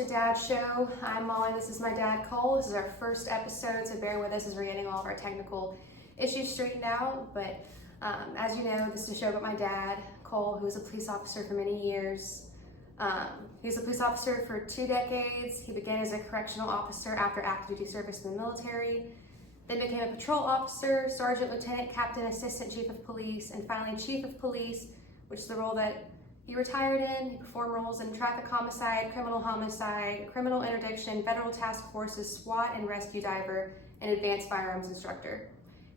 Officer Dad Show. I'm Molly, this is my dad Cole. This is our first episode, so bear with us as we're getting all of our technical issues straightened out. But as you know, this is a show about my dad, Cole, who was a police officer for many years. He was a police officer for 2 decades. He began as a correctional officer after active duty service in the military, then became a patrol officer, sergeant, lieutenant, captain, assistant chief of police, and finally chief of police, which is the role that he retired in. He performed roles in traffic homicide, criminal homicide, criminal interdiction, federal task forces, SWAT and rescue diver, and advanced firearms instructor.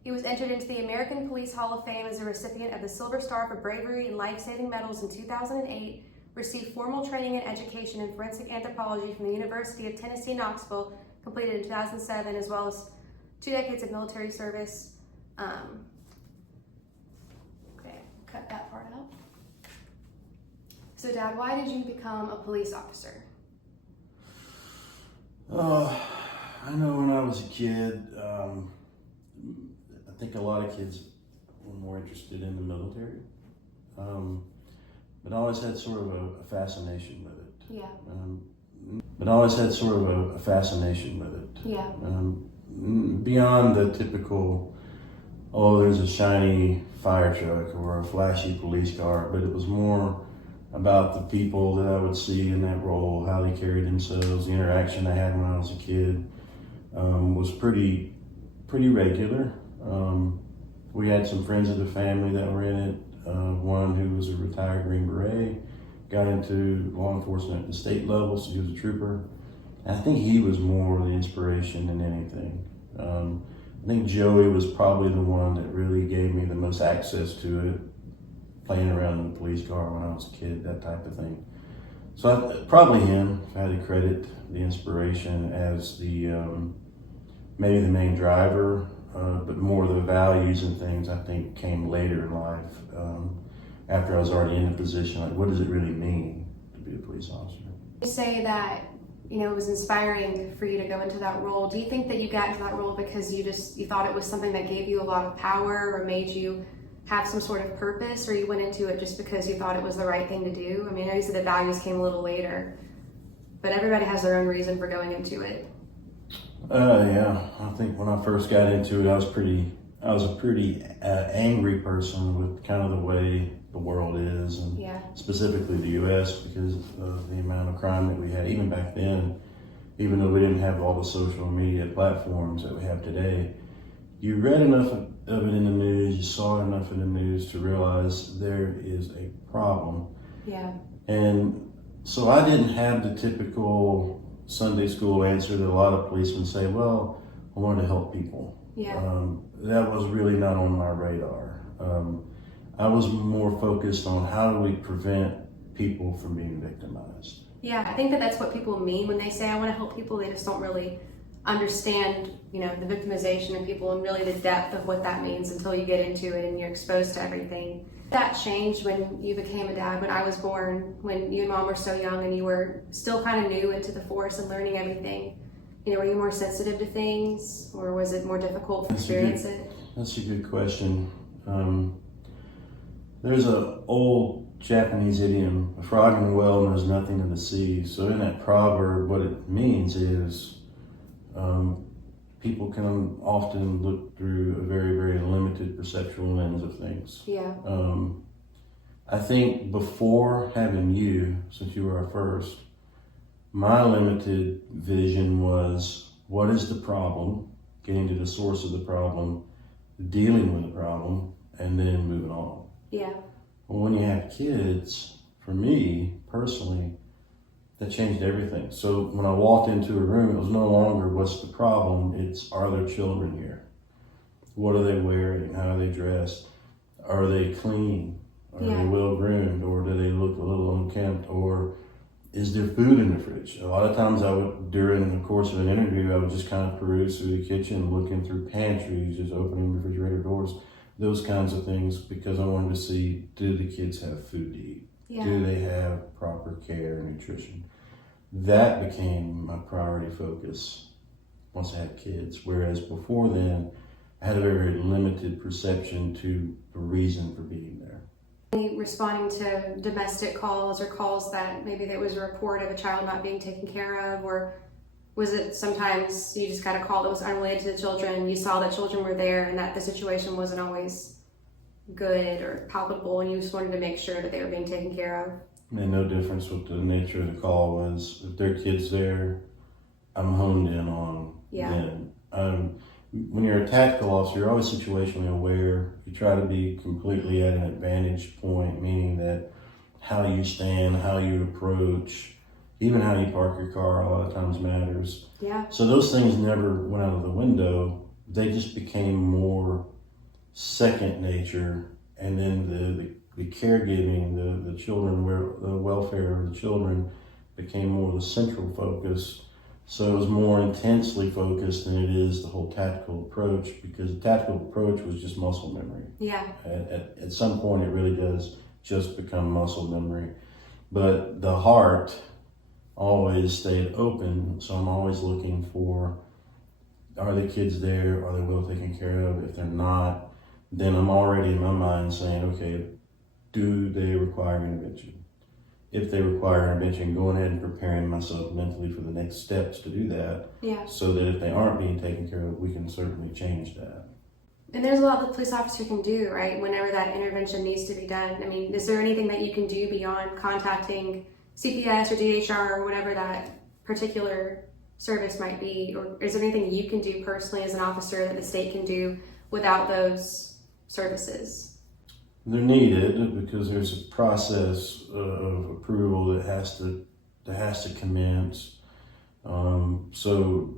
He was entered into the American Police Hall of Fame as a recipient of the Silver Star for Bravery and Life-Saving Medals in 2008, received formal training and education in forensic anthropology from the University of Tennessee, Knoxville, completed in 2007, as well as 2 decades of military service. Okay, cut that part out. So Dad, why did you become a police officer? I know when I was a kid, I think a lot of kids were more interested in the military, but I always had sort of a fascination with it. Yeah. Yeah. Beyond the typical, oh, there's a shiny fire truck or a flashy police car, but it was more about the people that I would see in that role, how they carried themselves, the interaction I had when I was a kid was pretty regular. We had some friends of the family that were in it. One who was a retired Green Beret, got into law enforcement at the state level, so he was a trooper. And I think he was more the inspiration than anything. I think Joey was probably the one that really gave me the most access to it, playing around in the police car when I was a kid, that type of thing. So probably him, if I had to credit the inspiration as the maybe the main driver, but more the values and things I think came later in life, after I was already in the position. Like, what does it really mean to be a police officer? You say that, you know, it was inspiring for you to go into that role. Do you think that you got into that role because you thought it was something that gave you a lot of power or made you have some sort of purpose, or you went into it just because you thought it was the right thing to do? I mean, I know you said the values came a little later, but everybody has their own reason for going into it. Yeah, I think when I first got into it, I was a pretty angry person with kind of the way the world is, and specifically the U.S. because of the amount of crime that we had. Even back then, even though we didn't have all the social media platforms that we have today, you read enough of it in the news, you saw enough in the news to realize there is a problem. Yeah. And so I didn't have the typical Sunday school answer that a lot of policemen say, well, I wanted to help people. Yeah. That was really not on my radar. I was more focused on how do we prevent people from being victimized. Yeah, I think that's what people mean when they say I want to help people. They just don't really understand, you know, the victimization of people and really the depth of what that means until you get into it and you're exposed to everything. That changed when you became a dad. When I was born, when you and Mom were so young and you were still kind of new into the force and learning everything, you know, were you more sensitive to things, or was it more difficult to experience it? That's a good question. There's an old Japanese idiom, a frog in the well knows nothing of the sea. So in that proverb, what it means is people can often look through a very, very limited perceptual lens of things. Yeah. I think before having you, since you were our first, my limited vision was, what is the problem, getting to the source of the problem, dealing with the problem, and then moving on. Yeah. Well, when you have kids, for me personally, that changed everything. So when I walked into a room, it was no longer what's the problem, it's are there children here? What are they wearing? How are they dressed? Are they clean? Are they well groomed? Or do they look a little unkempt? Or is there food in the fridge? A lot of times I would, during the course of an interview, I would just kind of peruse through the kitchen, looking through pantries, just opening refrigerator doors, those kinds of things, because I wanted to see, do the kids have food to eat? Yeah. Do they have proper care and nutrition? That became my priority focus once I had kids, whereas before then, I had a very, very limited perception to the reason for being there. Responding to domestic calls or calls that maybe there was a report of a child not being taken care of, or was it sometimes you just got a call that was unrelated to the children, you saw that children were there and that the situation wasn't always good or palpable and you just wanted to make sure that they were being taken care of? Made no difference what the nature of the call was. If there are kids there, I'm honed in on them. When you're a tactical officer, you're always situationally aware. You try to be completely at an advantage point, meaning that how you stand, how you approach, even how you park your car a lot of times matters. Yeah. So those things never went out of the window. They just became more second nature. And then the caregiving, the children, the welfare of the children became more the central focus. So it was more intensely focused than it is the whole tactical approach, because the tactical approach was just muscle memory. Yeah. At some point, it really does just become muscle memory. But the heart always stayed open, so I'm always looking for, are the kids there? Are they well taken care of? If they're not, then I'm already in my mind saying, okay, do they require intervention? If they require intervention, going ahead and preparing myself mentally for the next steps to do that. Yeah. So that if they aren't being taken care of, we can certainly change that. And there's a lot the police officer can do, right? Whenever that intervention needs to be done. I mean, is there anything that you can do beyond contacting CPS or DHR or whatever that particular service might be? Or is there anything you can do personally as an officer that the state can do without those services? They're needed because there's a process of approval that has to commence. So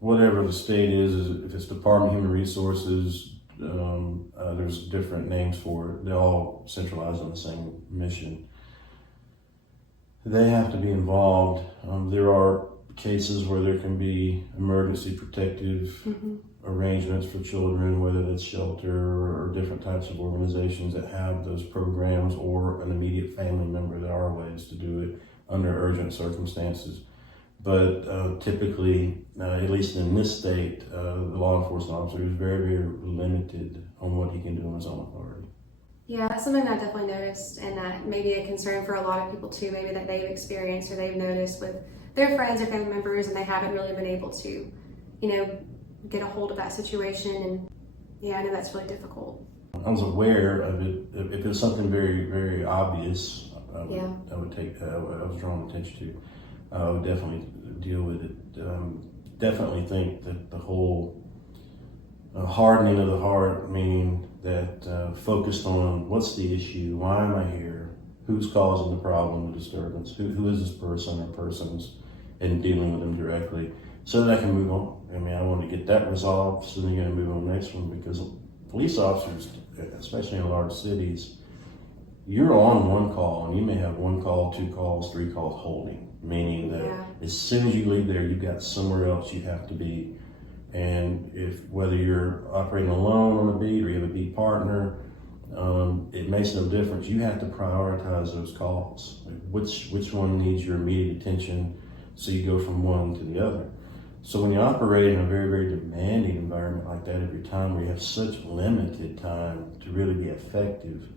whatever the state is, if it's Department of Human Resources, there's different names for it. They all centralize on the same mission. They have to be involved. There are cases where there can be emergency protective arrangements for children, whether that's shelter or different types of organizations that have those programs, or an immediate family member. There are ways to do it under urgent circumstances. But typically, at least in this state, the law enforcement officer is very, very limited on what he can do on his own authority. Yeah, that's something I definitely noticed, and that may be a concern for a lot of people too, maybe that they've experienced or they've noticed with their friends or family members, and they haven't really been able to, get a hold of that situation. And yeah, I know that's really difficult. I was aware of it. If it was something very, very obvious, I was drawn attention to. I would definitely deal with it. Definitely think that the whole hardening of the heart, meaning that focused on what's the issue, why am I here, who's causing the problem, the disturbance, who is this person or persons, and dealing with them directly, so that I can move on. I mean, I want to get that resolved, so then you're going to move on to the next one, because police officers, especially in large cities, you're on one call, and you may have 1 call, 2 calls, 3 calls holding, meaning that as soon as you leave there, you've got somewhere else you have to be. And whether you're operating alone on a beat or you have a beat partner, it makes no difference. You have to prioritize those calls. Which one needs your immediate attention, so you go from one to the other. So when you operate in a very, very demanding environment like that every time, where you have such limited time to really be effective,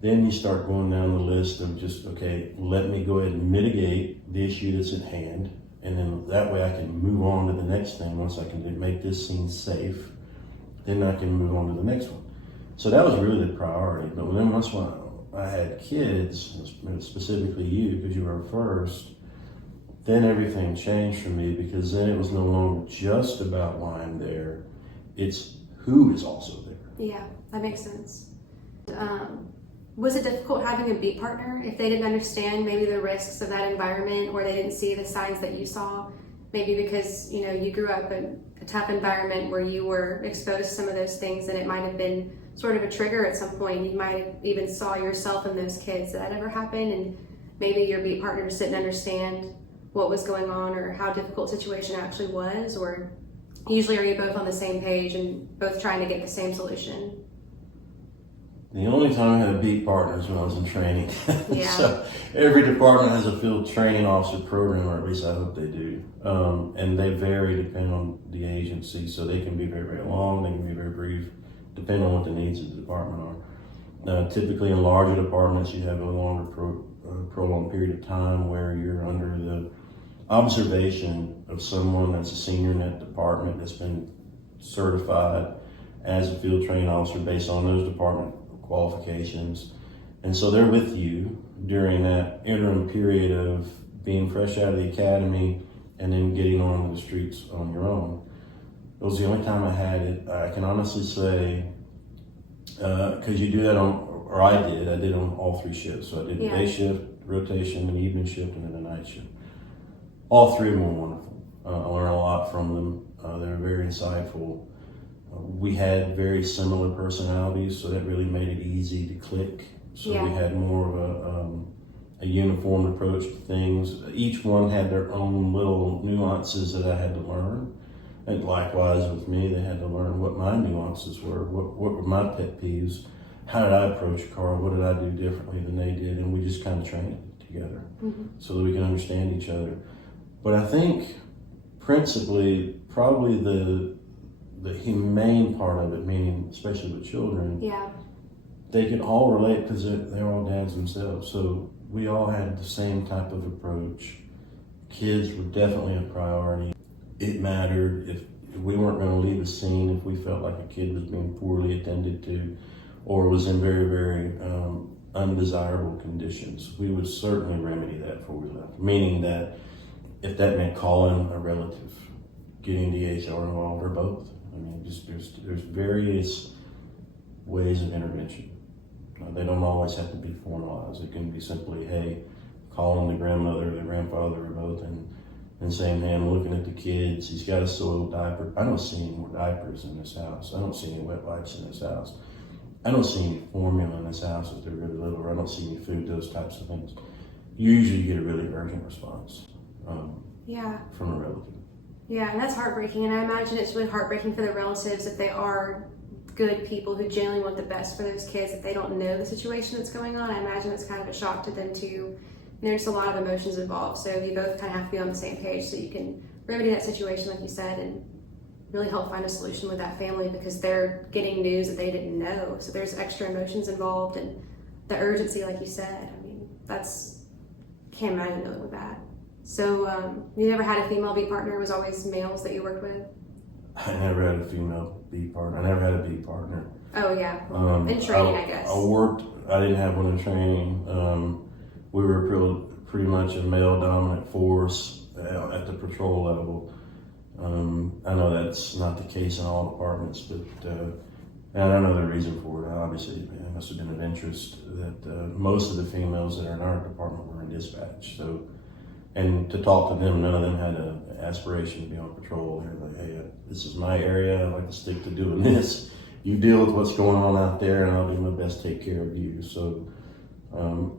then you start going down the list of just, okay, let me go ahead and mitigate the issue that's at hand, and then that way I can move on to the next thing. Once I can make this scene safe, then I can move on to the next one. So that was really the priority. But then once I had kids, specifically you, because you were first, then everything changed for me, because then it was no longer just about why I'm there, it's who is also there. Yeah, that makes sense. Was it difficult having a beat partner if they didn't understand maybe the risks of that environment, or they didn't see the signs that you saw? Maybe because, you grew up in a tough environment where you were exposed to some of those things, and it might have been sort of a trigger at some point. You might have even saw yourself in those kids. Did that ever happen? And maybe your beat partner just didn't understand what was going on or how difficult the situation actually was? Or usually are you both on the same page and both trying to get the same solution? The only time I had a beat partner is when I was in training. Yeah. So every department has a field training officer program, or at least I hope they do. And they vary depending on the agency. So they can be very, very long, they can be very brief, depending on what the needs of the department Typically in larger departments, you have a longer prolonged period of time where you're under the observation of someone that's a senior in that department that's been certified as a field training officer based on those department qualifications. And so they're with you during that interim period of being fresh out of the academy and then getting on the streets on your own. It was the only time I had it. I can honestly say, because you do that I did on all 3 shifts. So I did the day shift, rotation, an evening shift, and then a night shift. All 3 of them were wonderful. I learned a lot from them. They were very insightful. We had very similar personalities, so that really made it easy to click. So we had more of a uniform approach to things. Each one had their own little nuances that I had to learn. And likewise with me, they had to learn what my nuances were, what were my pet peeves, how did I approach a car, what did I do differently than they did, and we just kind of trained together so that we can understand each other. But I think principally, probably the humane part of it, meaning especially with children, they could all relate because they're all dads themselves. So we all had the same type of approach. Kids were definitely a priority. It mattered if we weren't going to leave a scene if we felt like a kid was being poorly attended to or was in very, very undesirable conditions. We would certainly remedy that before we left, meaning that if that meant calling a relative, getting the HR involved, or both. I mean, just there's various ways of intervention. They don't always have to be formalized. It can be simply, hey, calling the grandmother or the grandfather or both and saying, hey, I'm looking at the kids. He's got a soiled diaper. I don't see any more diapers in this house. I don't see any wet wipes in this house. I don't see any formula in this house if they're really little, or I don't see any food, those types of things. Usually you get a really urgent response from a relative. Yeah, and that's heartbreaking. And I imagine it's really heartbreaking for the relatives if they are good people who genuinely want the best for those kids, if they don't know the situation that's going on. I imagine it's kind of a shock to them too. There's a lot of emotions involved, so you both kind of have to be on the same page so you can remedy that situation, like you said, and really help find a solution with that family because they're getting news that they didn't know. So there's extra emotions involved and the urgency, like you said. I mean, can't imagine dealing with that. So you never had a female beat partner? It was always males that you worked with? I never had a female beat partner. I never had a beat partner. Oh yeah, in training, I guess. I didn't have one in training. We were pretty much a male dominant force at the patrol level. I know that's not the case in all departments, but and I don't know the reason for it. Obviously, it must have been of interest that most of the females that are in our department were in dispatch. So, and to talk to them, none of them had an aspiration to be on patrol. They're like, hey, this is my area. I like to stick to doing this. You deal with what's going on out there, and I'll do my best to take care of you. So.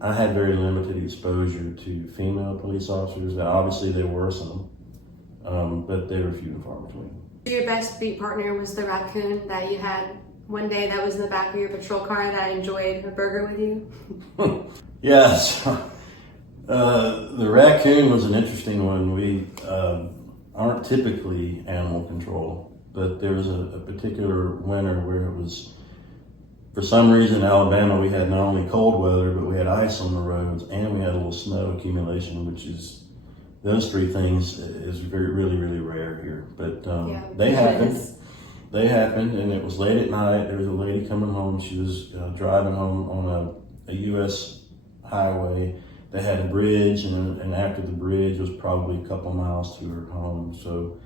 I had very limited exposure to female police officers. Obviously, there were some, but they were few and far between. Your best beat partner was the raccoon that you had one day that was in the back of your patrol car that enjoyed a burger with you? Yes. The raccoon was an interesting one. We aren't typically animal control, but there was a particular winter where it was, for some reason, in Alabama, we had not only cold weather, but we had ice on the roads, and we had a little snow accumulation, which is, those 3 things is really, really rare here. But they happened. They happened, and it was late at night. There was a lady coming home. She was driving home on a U.S. highway. They had a bridge, and after the bridge was probably a couple miles to her home. So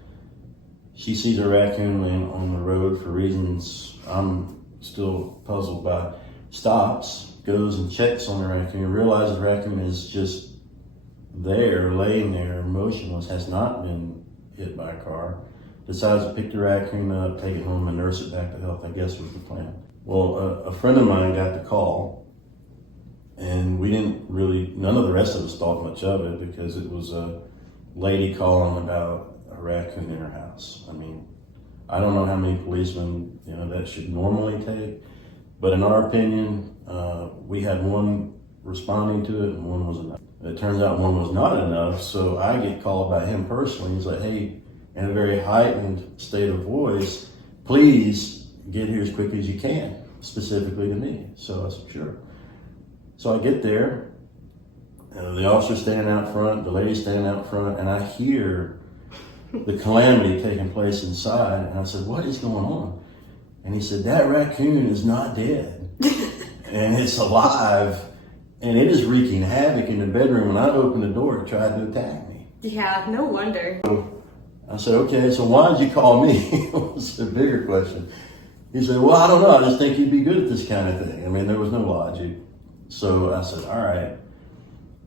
she sees a raccoon laying on the road for reasons I'm still puzzled by, stops, goes and checks on the raccoon, realizes the raccoon is just there, laying there, motionless, has not been hit by a car, decides to pick the raccoon up, take it home, and nurse it back to health, I guess was the plan. Well, a friend of mine got the call, and we didn't really, none of the rest of us thought much of it because it was a lady calling about a raccoon in her house. I mean, I don't know how many policemen that should normally take, but in our opinion, we had one responding to it and one was enough. It turns out one was not enough, so I get called by him personally. He's like, hey, in a very heightened state of voice, please get here as quickly as you can. specifically to me. So I said, sure. So I get there, and the officer's standing out front, the lady's standing out front, and I hear the calamity taking place inside. And I said, what is going on? And he said, that raccoon is not dead, and it's alive, and it is wreaking havoc in the bedroom. When I opened the door, it tried to attack me. Yeah, no wonder. So I said, okay, so why did you call me? Was the bigger question. He said, well, I don't know. I just think you'd be good at this kind of thing. I mean, there was no logic. So I said, all right.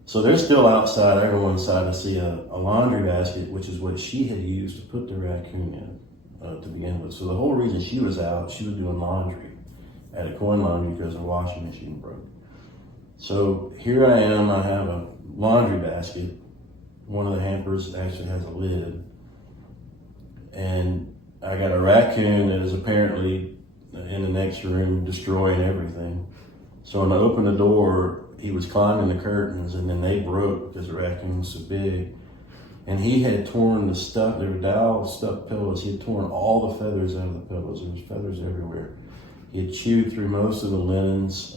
So they're still outside. I go inside to see a laundry basket, which is what she had used to put the raccoon in to begin with. So the whole reason she was out, she was doing laundry at a coin laundry because her washing machine broke. So here I am. I have a laundry basket. One of the hampers actually has a lid. And I got a raccoon that is apparently in the next room destroying everything. So when I opened the door, he was climbing the curtains, and then they broke because the raccoon was so big. And he had torn the stuff, there were dowel stuffed pillows. He had torn all the feathers out of the pillows. There was feathers everywhere. He had chewed through most of the linens,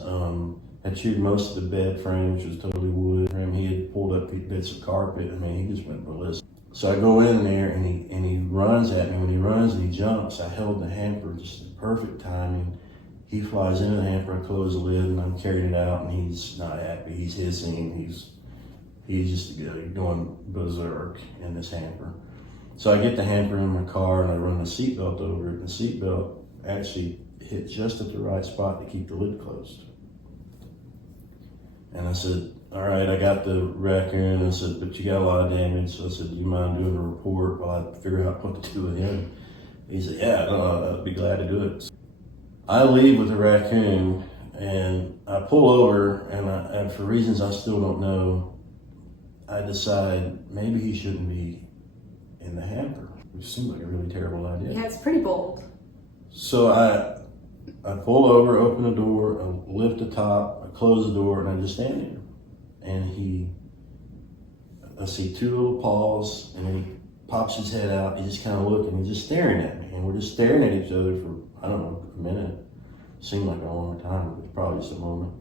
had chewed most of the bed frame, which was totally wood. He had pulled up bits of carpet. I mean, he just went ballistic. So I go in there, and he runs at me. When he runs and he jumps, I held the hamper, just perfect timing. He flies into the hamper, I close the lid, and I'm carrying it out, and he's not happy. He's hissing. He's just going berserk in this hamper. So I get the hamper in my car, and I run the seatbelt over it. The seatbelt actually hit just at the right spot to keep the lid closed. And I said, all right, I got the raccoon. I said, but you got a lot of damage. So I said, do you mind doing a report while I figure out what to do with him? He said, yeah, no, I'd be glad to do it. I leave with the raccoon, and I pull over, and for reasons I still don't know, I decide maybe he shouldn't be in the hamper, which seemed like a really terrible idea. Yeah, it's pretty bold. So I pull over, open the door, I lift the top, I close the door, and I just stand there. And I see two little paws, and then he pops his head out. He's just kind of looking, he's just staring at me. And we're just staring at each other for, I don't know, a minute. Seemed like a long time, but it was probably just a moment.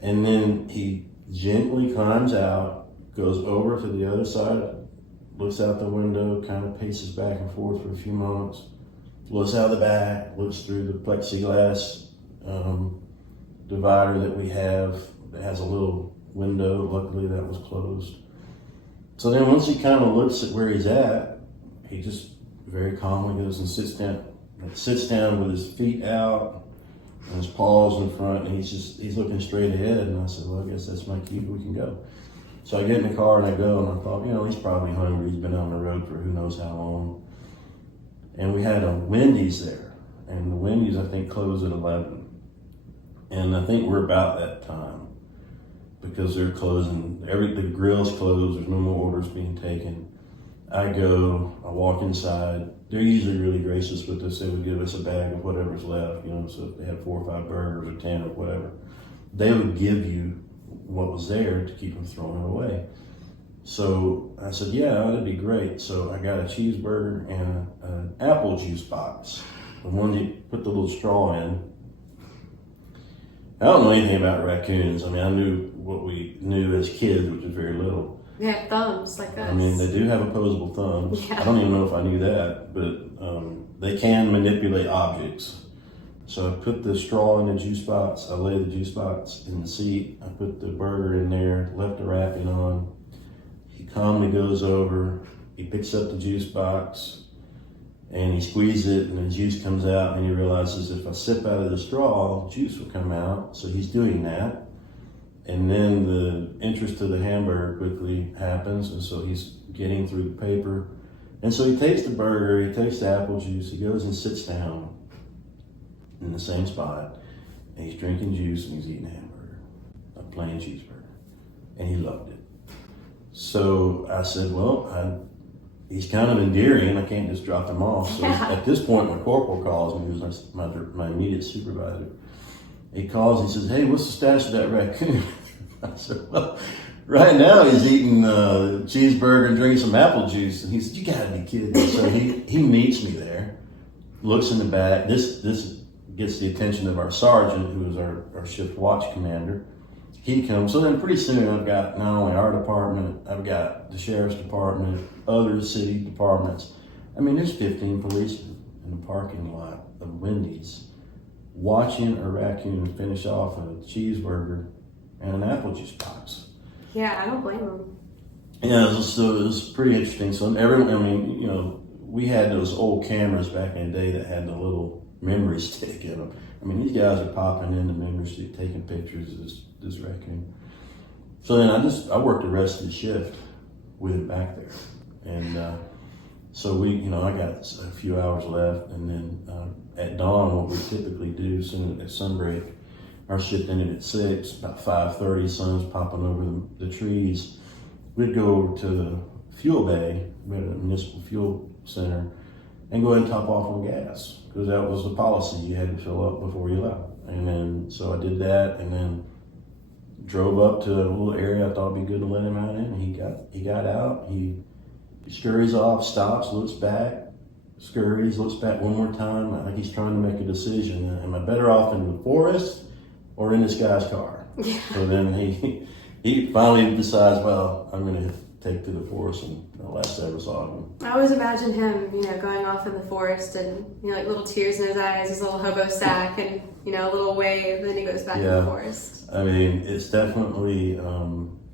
And then he gently climbs out, goes over to the other side, looks out the window, kind of paces back and forth for a few moments, looks out the back, looks through the plexiglass divider that we have that has a little window. Luckily that was closed. So then once he kind of looks at where he's at, he just very calmly goes and sits down with his feet out and his paws in front, and he's looking straight ahead. And I said, well, I guess that's my cue, we can go. So I get in the car and I go, and I thought, he's probably hungry. He's been on the road for who knows how long. And we had a Wendy's there, and the Wendy's I think closed at 11. And I think we're about that time because they're closing. The grill's closed. There's no more orders being taken. I walk inside. They're usually really gracious with us. They would give us a bag of whatever's left, so if they had 4 or 5 burgers or 10 or whatever, they would give you what was there to keep from throwing it away. So I said, yeah, that'd be great. So I got a cheeseburger and an apple juice box, the one you put the little straw in. I don't know anything about raccoons. I mean, I knew what we knew as kids, which was very little. They have thumbs like us. I mean, they do have opposable thumbs. Yeah. I don't even know if I knew that, but they can manipulate objects. So I put the straw in the juice box. I laid the juice box in the seat. I put the burger in there, left the wrapping on. He calmly goes over. He picks up the juice box, and he squeezes it, and the juice comes out, and he realizes if I sip out of the straw, juice will come out. So he's doing that. And then the interest of the hamburger quickly happens, and so he's getting through the paper. And so he takes the burger, he takes the apple juice, he goes and sits down in the same spot, and he's drinking juice and he's eating a hamburger, a plain cheeseburger, and he loved it. So I said, well, he's kind of endearing, I can't just drop him off. So at this point, my corporal calls me, who's my immediate supervisor. He calls and he says, hey, what's the status of that raccoon? I said, well, right now he's eating a cheeseburger and drinking some apple juice. And he said, you gotta be kidding me. So he meets me there, looks in the back. This gets the attention of our sergeant, who is our shift watch commander. He comes, so then pretty soon I've got not only our department, I've got the sheriff's department, other city departments. I mean, there's 15 policemen in the parking lot of Wendy's watching a raccoon finish off a cheeseburger and an apple juice box. Yeah, I don't blame them. Yeah, so it was pretty interesting. So everyone, I mean, you know, we had those old cameras back in the day that had the little memory stick in them. I mean, these guys are popping in the memory stick, taking pictures of this raccoon. So then I worked the rest of the shift with him back there. And so I got a few hours left. And then at dawn, what we typically do, soon at sunbreak, our shift ended at 6, about 5:30, sun's popping over the trees. We'd go over to the fuel bay, we had a municipal fuel center, and go ahead and top off on gas, because that was the policy. You had to fill up before you left. And then, so I did that, and then drove up to a little area I thought would be good to let him out in. He got out, he scurries off, stops, looks back, scurries, looks back one more time, like he's trying to make a decision. Am I better off in the forest or in this guy's car? So then he finally decides, well, I'm going to take to the forest, and the last I ever saw of him. I always imagine him, going off in the forest and, like little tears in his eyes, his little hobo sack, and, a little wave, and then he goes back in the forest. I mean, it's definitely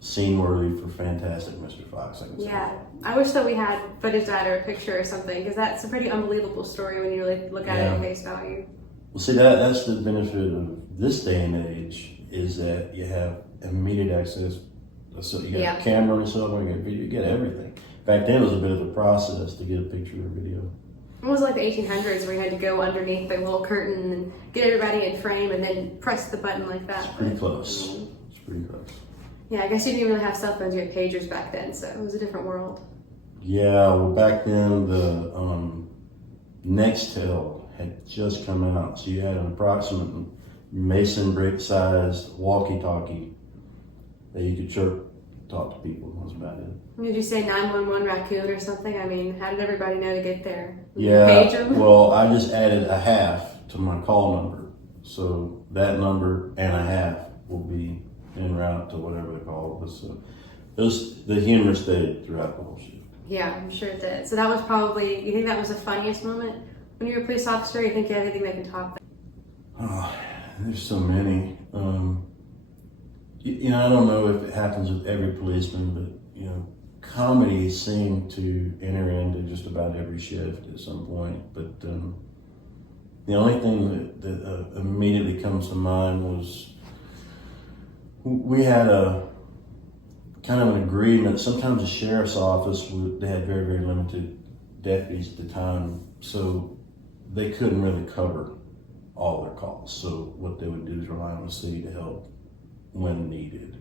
scene-worthy for Fantastic Mr. Fox, I can say. Yeah. I wish that we had footage of that or a picture or something, because that's a pretty unbelievable story when you really look at it at face value. Well, see, that's the benefit of this day and age, is that you have immediate access. So you got a camera on your cell phone, you got video, you get everything. Back then it was a bit of a process to get a picture or video. It was like the 1800s where you had to go underneath the little curtain and get everybody in frame and then press the button like that. It's pretty close. It's pretty close. Yeah, I guess you didn't really have cell phones, you had pagers back then, so it was a different world. Yeah, well back then the Nextel had just come out, so you had an approximate mason brick sized walkie-talkie that you could talk to people. That was about it. Did you say 911 raccoon or something? I mean, how did everybody know to get there? Yeah, well, I just added a half to my call number. So that number and a half will be en route to whatever the call was. The humor stayed throughout the whole shift. Yeah, I'm sure it did. So that was probably, you think that was the funniest moment when you were a police officer? You think you had anything that can top that? Oh, there's so many. I don't know if it happens with every policeman, but comedy seemed to enter into just about every shift at some point. But the only thing that immediately comes to mind was we had a kind of an agreement. Sometimes the sheriff's office, they had very, very limited deputies at the time, so they couldn't really cover all their calls. So what they would do is rely on the city to help when needed.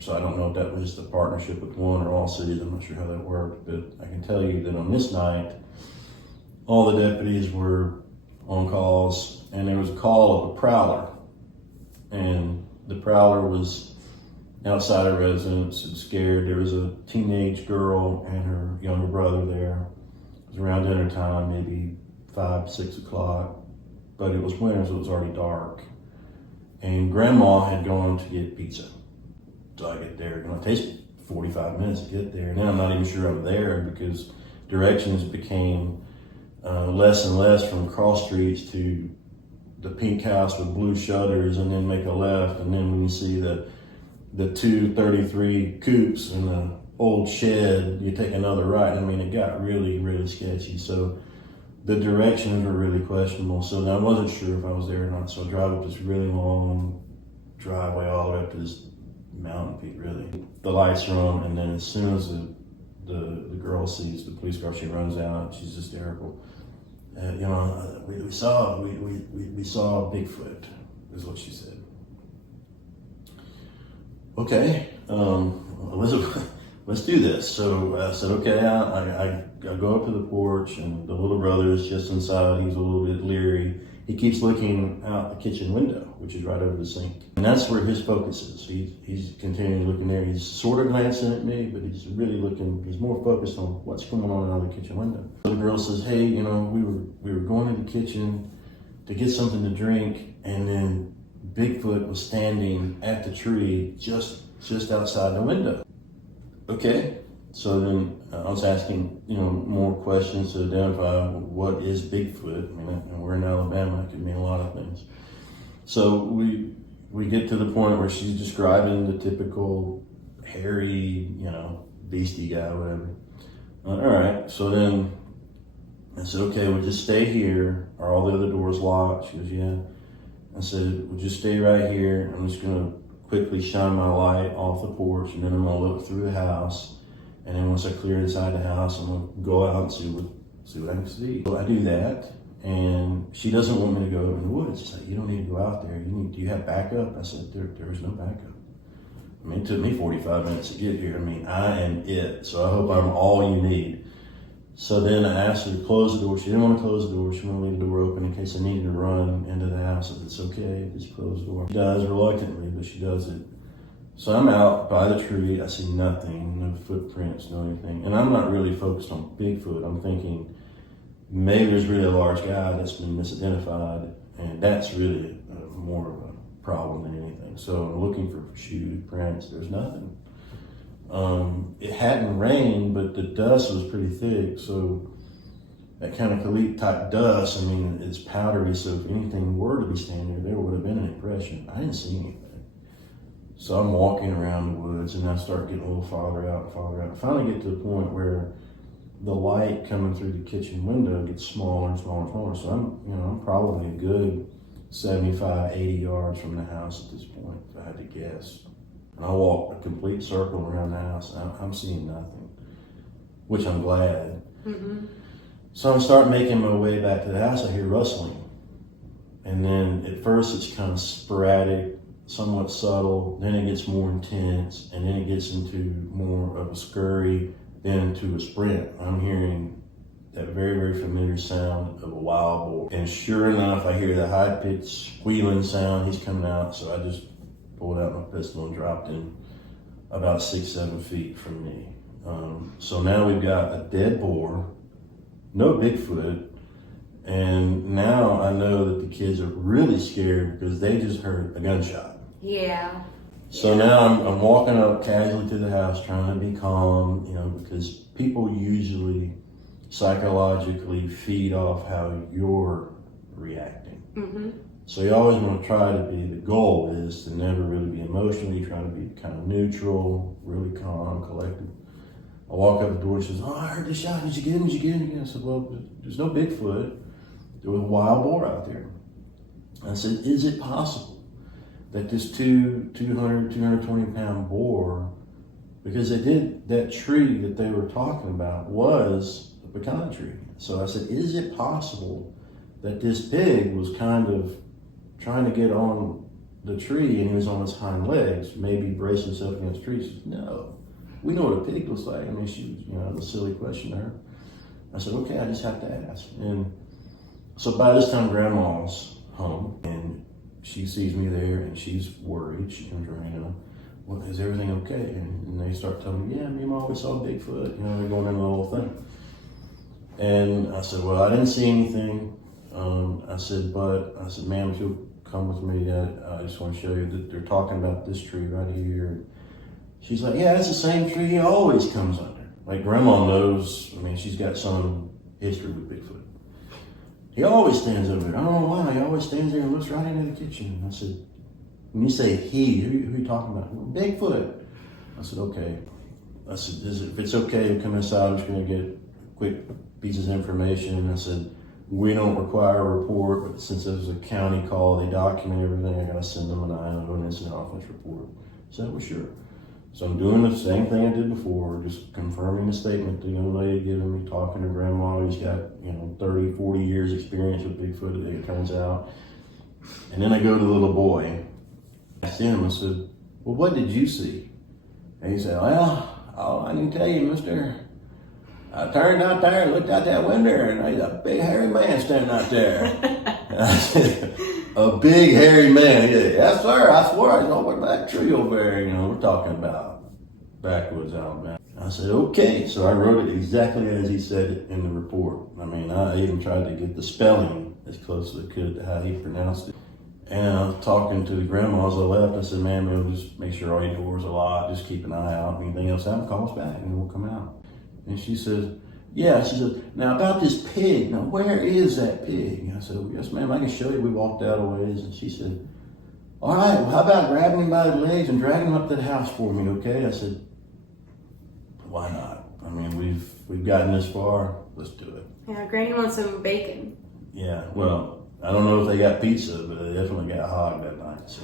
So I don't know if that was the partnership with one or all cities. I'm not sure how that worked, but I can tell you that on this night, all the deputies were on calls, and there was a call of a prowler, and the prowler was outside a residence and scared. There was a teenage girl and her younger brother there. It was around dinner time, maybe 5, 6 o'clock, but it was winter, so it was already dark. And Grandma had gone to get pizza. So I get there, it takes 45 minutes to get there. Now I'm not even sure I'm there because directions became less and less from cross streets to the pink house with blue shutters, and then make a left, and then when you see the 233 coupes in the old shed, you take another right. I mean, it got really, really sketchy. So the directions were really questionable. So I wasn't sure if I was there or not. So I drive up this really long driveway all the way up to this mountain peak, really. The lights are on, and then as soon as the girl sees the police car, she runs out. She's hysterical. We saw Bigfoot, is what she said. Okay, let's do this. So I said, okay, I go up to the porch, and the little brother is just inside. He's a little bit leery. He keeps looking out the kitchen window, which is right over the sink. And that's where his focus is. He's continuing looking there. He's sort of glancing at me, but he's really looking, he's more focused on what's going on out the kitchen window. So the girl says, hey, we were going to the kitchen to get something to drink, and then Bigfoot was standing at the tree just outside the window. Okay, so then I was asking, more questions to identify what is Bigfoot. I mean, and we're in Alabama, it could mean a lot of things. So we get to the point where she's describing the typical hairy, beastie guy, whatever. All right, so then I said, okay, we'll just stay here. Are all the other doors locked? She goes, yeah. I said, we'll just stay right here. I'm just gonna quickly shine my light off the porch, and then I'm gonna look through the house. And then once I clear inside the house, I'm gonna go out and see what I can see. So I do that, and she doesn't want me to go in the woods. She's like, you don't need to go out there. Do you have backup? I said, there is no backup. I mean, it took me 45 minutes to get here. I mean, I am it. So I hope I'm all you need. So then I asked her to close the door. She didn't want to close the door. She wanted to leave the door open in case I needed to run into the house. If it's okay, just close the door. She does reluctantly, but she does it. So I'm out by the tree. I see nothing, no footprints, no anything. And I'm not really focused on Bigfoot. I'm thinking maybe there's really a large guy that's been misidentified, and that's really more of a problem than anything. So I'm looking for shoe prints. There's nothing. It hadn't rained, but the dust was pretty thick. So that kind of caliche type dust, I mean, it's powdery. So if anything were to be standing there would have been an impression. I didn't see anything. So I'm walking around the woods, and I start getting a little farther out and farther out. I finally get to the point where the light coming through the kitchen window gets smaller and smaller and smaller. So I'm probably a good 75, 80 yards from the house at this point, if I had to guess. And I walk a complete circle around the house, and I'm seeing nothing, which I'm glad. Mm-hmm. So I start making my way back to the house. I hear rustling. And then at first it's kind of sporadic, somewhat subtle, then it gets more intense, and then it gets into more of a scurry, then into a sprint. I'm hearing that very, very familiar sound of a wild boar. And sure enough, I hear the high-pitched squealing sound. He's coming out, so I just pulled out my pistol and dropped him about 6-7 feet from me. So now we've got a dead boar, no Bigfoot, and now I know that the kids are really scared because they just heard a gunshot. Yeah. So now I'm walking up casually to the house trying to be calm, because people usually psychologically feed off how you're reacting. Mm-hmm. So you always want to try to be, the goal is to never really be emotional. You try to be kind of neutral, really calm, collected. I walk up the door, she says, I heard this shot. Did you get him? I said, well, there's no Bigfoot. There was a wild boar out there. I said, is it possible that this 220 pound boar, because that tree that they were talking about was a pecan tree. So I said, is it possible that this pig was kind of trying to get on the tree and he was on his hind legs, maybe brace himself against the tree? She said, no, we know what a pig looks like. I mean, she was, a silly question there. I said, okay, I just have to ask. And so by this time, Grandma's home, and she sees me there, and she's worried. She comes around, well, is everything okay? And they start telling me, yeah, me and Mom, we saw Bigfoot. They're going into the whole thing. And I said, well, I didn't see anything. I said, ma'am, if you'll come with me, I just want to show you that they're talking about this tree right here. She's like, yeah, it's the same tree he always comes under. Like, Grandma knows, she's got some history with Bigfoot. He always stands over there. I don't know why. He always stands there and looks right into the kitchen. I said, when you say he, who are you talking about? Well, Bigfoot. I said, okay. I said, if it's okay to come inside, I'm just going to get quick pieces of information. I said, we don't require a report, but since it was a county call, they document everything. I got to send them an incident offense report. So well, sure. So I'm doing the same thing I did before, just confirming the statement the young lady had given me, talking to Grandma, who's got 30, 40 years experience with Bigfoot, it turns out. And then I go to the little boy. I asked him, I said, well, what did you see? And he said, well, all I can tell you, mister, I turned out there and looked out that window, and there's a big hairy man standing out there. I said, a big hairy man. Yeah, yes, sir. I swear I was over that tree over there. We're talking about backwoods Alabama. I said, okay. So I wrote it exactly as he said it in the report. I mean, I even tried to get the spelling as close as I could to how he pronounced it. And I was talking to the grandma as I left. I said, ma'am, we'll just make sure all your doors are locked. Just keep an eye out. Anything else happens, call us back and we'll come out. And she says, yeah. She said, now about this pig. Now, where is that pig? And I said, well, yes, ma'am, I can show you. We walked out a ways. And she said, all right, well, how about grabbing him by the legs and dragging him up to the house for me, okay? I said, why not? I mean, we've gotten this far. Let's do it. Yeah, Granny wants some bacon. Yeah, well, I don't know if they got pizza, but they definitely got hog that night. So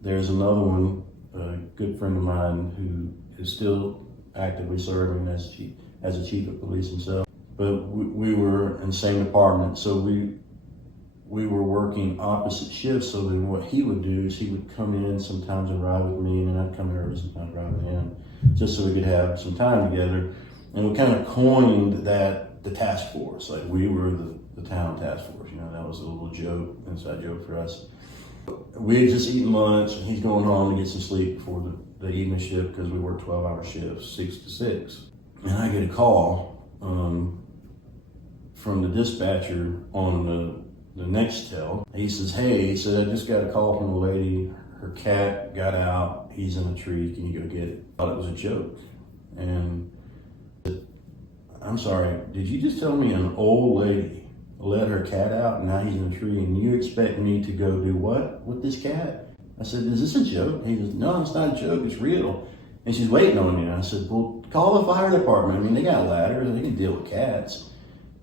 there's another one, a good friend of mine who is still actively serving as a chief of police himself. But we were in the same department, so we were working opposite shifts. So then what he would do is he would come in sometimes and ride with me, and then I'd come in early sometimes ride with him, just so we could have some time together. And we kind of coined the task force. Like, we were the town task force. You know, that was a little joke, inside joke for us. We had just eaten lunch, and he's going home to get some sleep before the evening shift, because we work 12-hour shifts, 6 to 6. And I get a call from the dispatcher on the next tel. He says, hey, he said, I just got a call from a lady. Her cat got out. He's in a tree. Can you go get it? I thought it was a joke. And I said, I'm sorry, did you just tell me an old lady let her cat out and now he's in a tree, and you expect me to go do what with this cat? I said, is this a joke? He goes, no, it's not a joke, it's real. And she's waiting on you. And I said, well, call the fire department. I mean, they got ladders, they can deal with cats.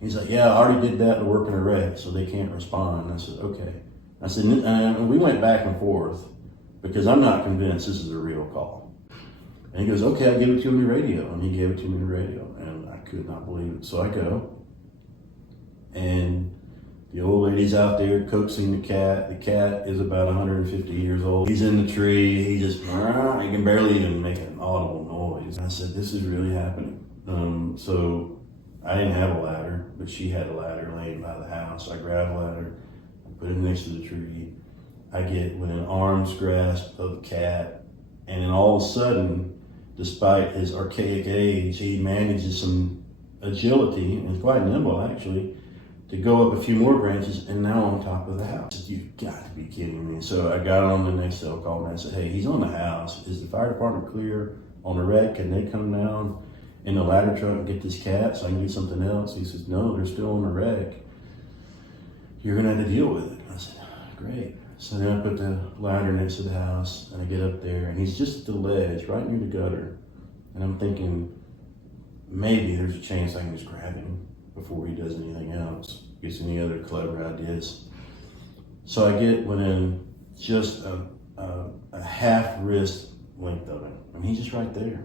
He's like, yeah, I already did that to work in a wreck, so they can't respond. And I said, okay. I said, and we went back and forth because I'm not convinced this is a real call. And he goes, okay, I'll give it to you on the radio. And he gave it to me on the radio, and I could not believe it. So I go, and the old lady's out there coaxing the cat. The cat is about 150 years old. He's in the tree. He just, he can barely even make an audible noise. And I said, this is really happening. So I didn't have a ladder, but she had a ladder laying by the house. I grabbed a ladder, I put it next to the tree. I get within arm's grasp of the cat, and then all of a sudden, despite his archaic age, he manages some agility, and is quite nimble actually, to go up a few more branches and now on top of the house. You've got to be kidding me. So I got on the next cell, called and I said, hey, he's on the house. Is the fire department clear on the wreck? Can they come down in the ladder truck and get this cat so I can get something else? He says, no, they're still on the wreck. You're gonna have to deal with it. I said, great. So then I put the ladder next to the house, and I get up there, and he's just at the ledge, right near the gutter. And I'm thinking, maybe there's a chance I can just grab him before he does anything else, gets any other clever ideas. So I get within just a half wrist length of him, and he's just right there.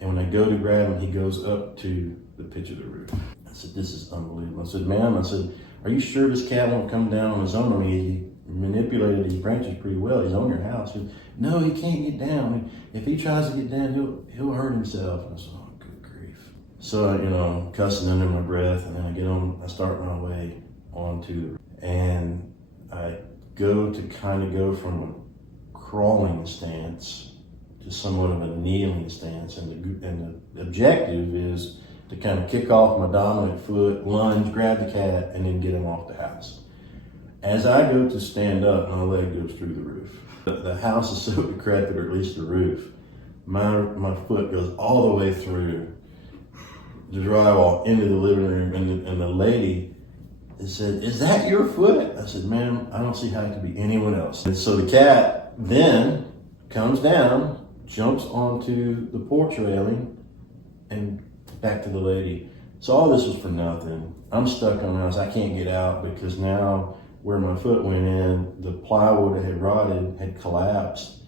And when I go to grab him, he goes up to the pitch of the roof. I said, this is unbelievable. I said, ma'am, I said, are you sure this cat won't come down on his own? I mean, he manipulated these branches pretty well. He's on your house. He said, no, he can't get down. If he tries to get down, he'll hurt himself. And I said, oh, good grief. So, cussing under my breath, and then I start my way onto, and I go to kind of go from a crawling stance to somewhat of a kneeling stance. And the objective is to kind of kick off my dominant foot, lunge, grab the cat, and then get him off the house. As I go to stand up, my leg goes through the roof. The house is so decrepit, or at least the roof, my foot goes all the way through the drywall into the living room, and the lady said, is that your foot? I said, ma'am, I don't see how it could be anyone else. And so the cat then comes down, jumps onto the porch railing, and back to the lady. So all this was for nothing. I'm stuck on the house. I can't get out because now where my foot went in, the plywood that had rotted had collapsed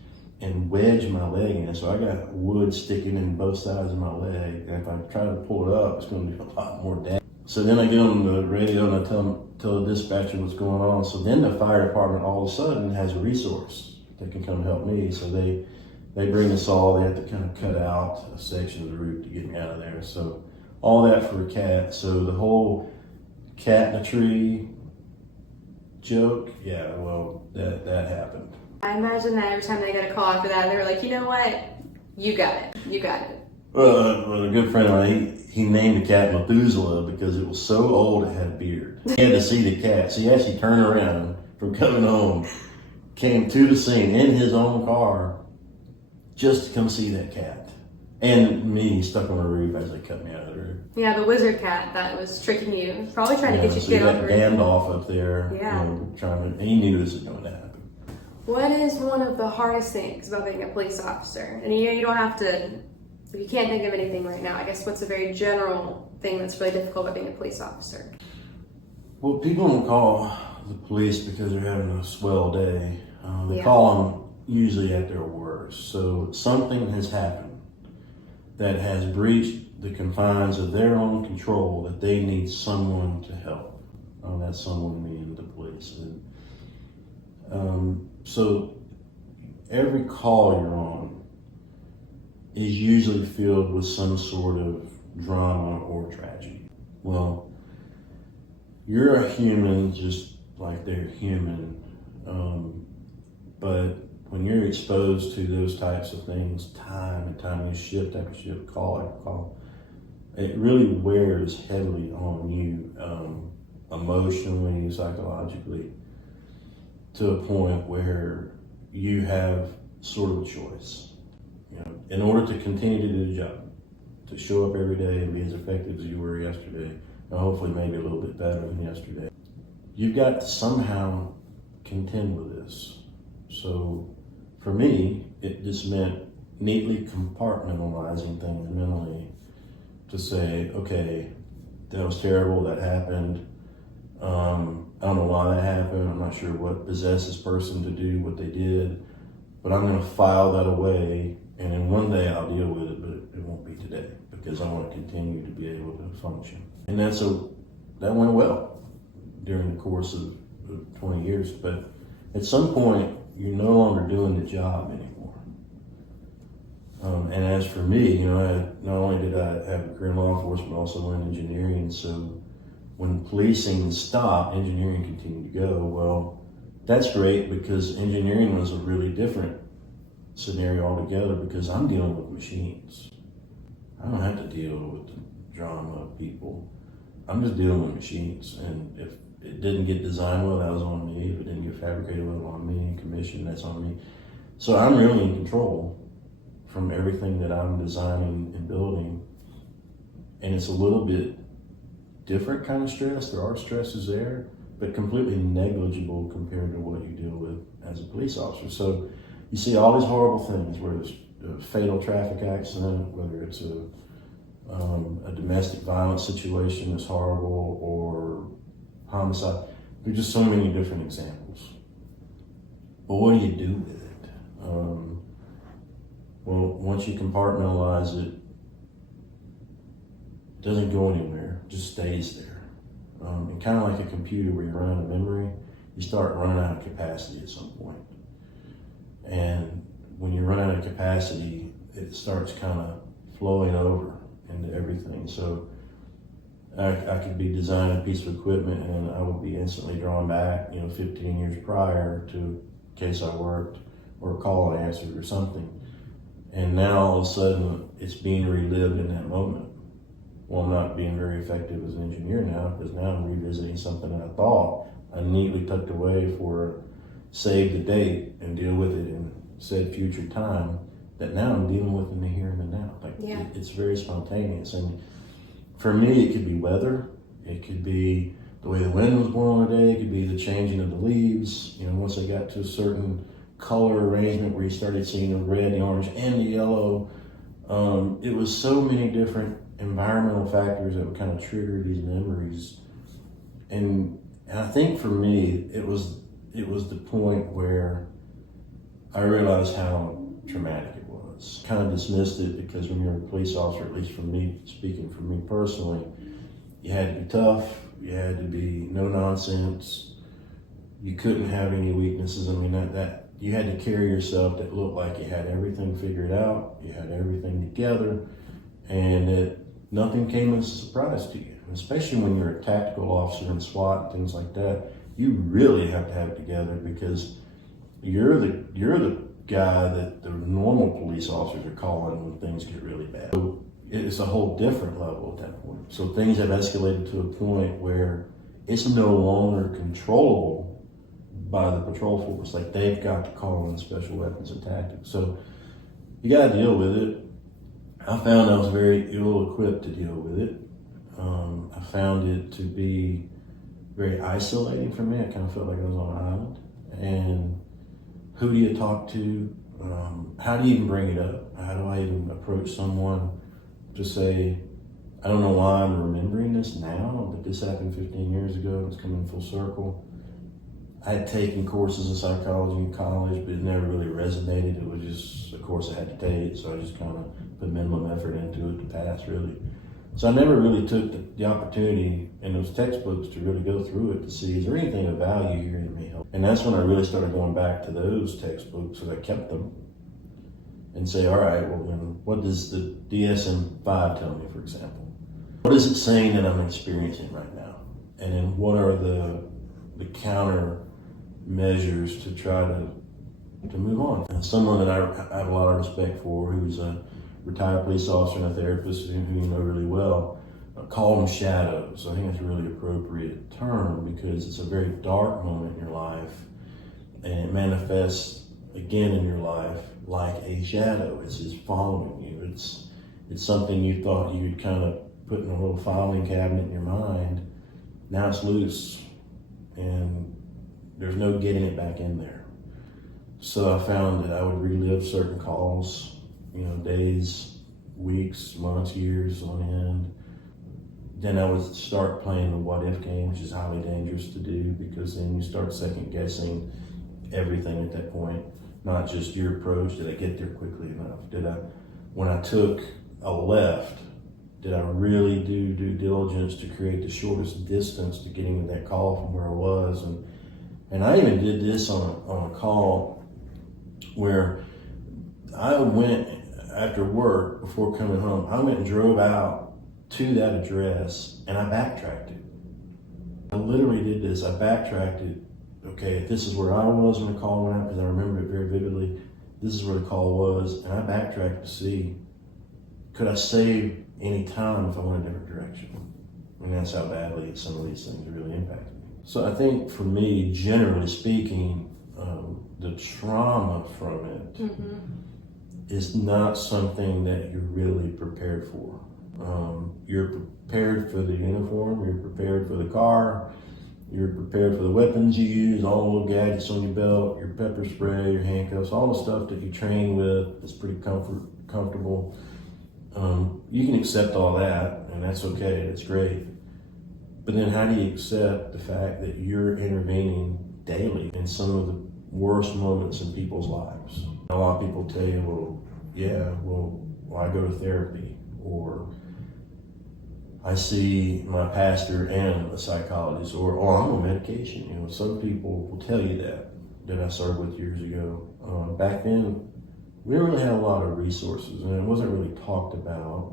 and wedged my leg in. So I got wood sticking in both sides of my leg. And if I try to pull it up, it's going to do a lot more damage. So then I get on the radio and I tell the dispatcher what's going on. So then the fire department all of a sudden has a resource that can come help me. So they bring a saw. They have to kind of cut out a section of the roof to get me out of there. So all that for a cat. So the whole cat in a tree joke, yeah, well, that happened. I imagine that every time they got a call after that, they were like, you know what? You got it. You got it. Well, a good friend of mine, he named the cat Methuselah because it was so old it had a beard. He had to see the cat, so he actually turned around from coming home, came to the scene in his own car just to come see that cat. And me stuck on the roof as they cut me out of the roof. Yeah, the wizard cat that was tricking you, probably trying to get you to so get you off got the roof. Gandalf up there, Yeah. and he knew this was going to happen. What is one of the hardest things about being a police officer? And you don't have to, if you can't think of anything right now, I guess what's a very general thing that's really difficult about being a police officer? Well, people don't call the police because they're having a swell day. They call them usually at their worst. So something has happened that has breached the confines of their own control that they need someone to help. That's someone being the police. So every call you're on is usually filled with some sort of drama or tragedy. Well, you're a human just like they're human, but when you're exposed to those types of things time and time, shift after shift, call after call, it really wears heavily on you, emotionally, psychologically, to a point where you have sort of a choice. In order to continue to do the job, to show up every day and be as effective as you were yesterday, and hopefully maybe a little bit better than yesterday, you've got to somehow contend with this. So for me, it just meant neatly compartmentalizing things mentally to say, okay, that was terrible, that happened. I don't know why that happened. I'm not sure what possessed this person to do what they did, but I'm going to file that away, and then one day I'll deal with it, but it won't be today because I want to continue to be able to function. And that went well during the course of 20 years, but at some point, you're no longer doing the job anymore. And as for me, not only did I have a career in law enforcement, but also in engineering. So when policing stopped, engineering continued to go. Well, that's great because engineering was a really different scenario altogether because I'm dealing with machines. I don't have to deal with the drama of people. I'm just dealing with machines. And if it didn't get designed well, that was on me. If it didn't get fabricated well, on me. Commissioned, that's on me. So I'm really in control from everything that I'm designing and building. And it's a little bit different kind of stress. There are stresses there, but completely negligible compared to what you deal with as a police officer. So you see all these horrible things, whether it's a fatal traffic accident, whether it's a domestic violence situation that's horrible, or homicide. There's just so many different examples. But what do you do with it? Well, once you compartmentalize it, it doesn't go anywhere, it just stays there. And kind of like a computer where you run out of memory, you start running out of capacity at some point. And when you run out of capacity, it starts kind of flowing over into everything. So I could be designing a piece of equipment and I would be instantly drawn back, 15 years prior to a case I worked or a call I answered or something. And now all of a sudden it's being relived in that moment. Well, I'm not being very effective as an engineer now because now I'm revisiting something that I thought I neatly tucked away for save the date and deal with it in said future time that now I'm dealing with in the here and the now. It's very spontaneous. And for me, it could be weather. It could be the way the wind was blowing today. It could be the changing of the leaves. Once I got to a certain color arrangement where you started seeing the red, the orange, and the yellow. It was so many different environmental factors that would kind of trigger these memories. And I think for me, it was the point where I realized how traumatic it was. Kind of dismissed it because when you're a police officer, at least for me, speaking for me personally, you had to be tough, you had to be no nonsense, you couldn't have any weaknesses. That you had to carry yourself that looked like you had everything figured out, you had everything together, and that nothing came as a surprise to you. Especially when you're a tactical officer in SWAT and things like that, you really have to have it together because you're the guy that the normal police officers are calling when things get really bad. So it's a whole different level at that point. So things have escalated to a point where it's no longer controllable by the patrol force. Like, they've got to call in special weapons and tactics. So you got to deal with it. I found I was very ill-equipped to deal with it. I found it to be very isolating for me. I kind of felt like I was on an island. And who do you talk to? How do you even bring it up? How do I even approach someone to say, I don't know why I'm remembering this now, but this happened 15 years ago. It's coming full circle. I had taken courses in psychology in college, but it never really resonated. It was just a course I had to take, so I just kind of put minimum effort into it to pass, really. So I never really took the opportunity in those textbooks to really go through it to see, is there anything of value here that may help? And that's when I really started going back to those textbooks, so I kept them and say, all right, well then, what does the DSM-5 tell me, for example? What is it saying that I'm experiencing right now? And then what are the counter measures to try to move on? And someone that I have a lot of respect for, who's a retired police officer and a therapist who you know really well, call them shadows. I think that's a really appropriate term because it's a very dark moment in your life, and it manifests again in your life like a shadow. It's just following you. It's something you thought you'd kind of put in a little filing cabinet in your mind. Now it's loose, and there's no getting it back in there. So I found that I would relive certain calls, days, weeks, months, years on end. Then I would start playing the what if game, which is highly dangerous to do because then you start second guessing everything at that point, not just your approach. Did I get there quickly enough? When I took a left, did I really do due diligence to create the shortest distance to getting to that call from where I was? And I even did this on a call where I went after work before coming home. I went and drove out to that address and I backtracked it. I literally did this. I backtracked it. Okay, if this is where I was when the call went out, because I remember it very vividly, this is where the call was, and I backtracked to see, could I save any time if I went a different direction? And that's how badly some of these things really impacted me. So I think for me, generally speaking, the trauma from it is not something that you're really prepared for. You're prepared for the uniform, you're prepared for the car, you're prepared for the weapons you use, all the little gadgets on your belt, your pepper spray, your handcuffs, all the stuff that you train with is pretty comfortable. You can accept all that, and that's okay, that's great. But then how do you accept the fact that you're intervening daily in some of the worst moments in people's lives? A lot of people tell you, well, I go to therapy, or I see my pastor and a psychologist, or I'm on medication. Some people will tell you that I served with years ago. Back then, we didn't really have a lot of resources, and it wasn't really talked about.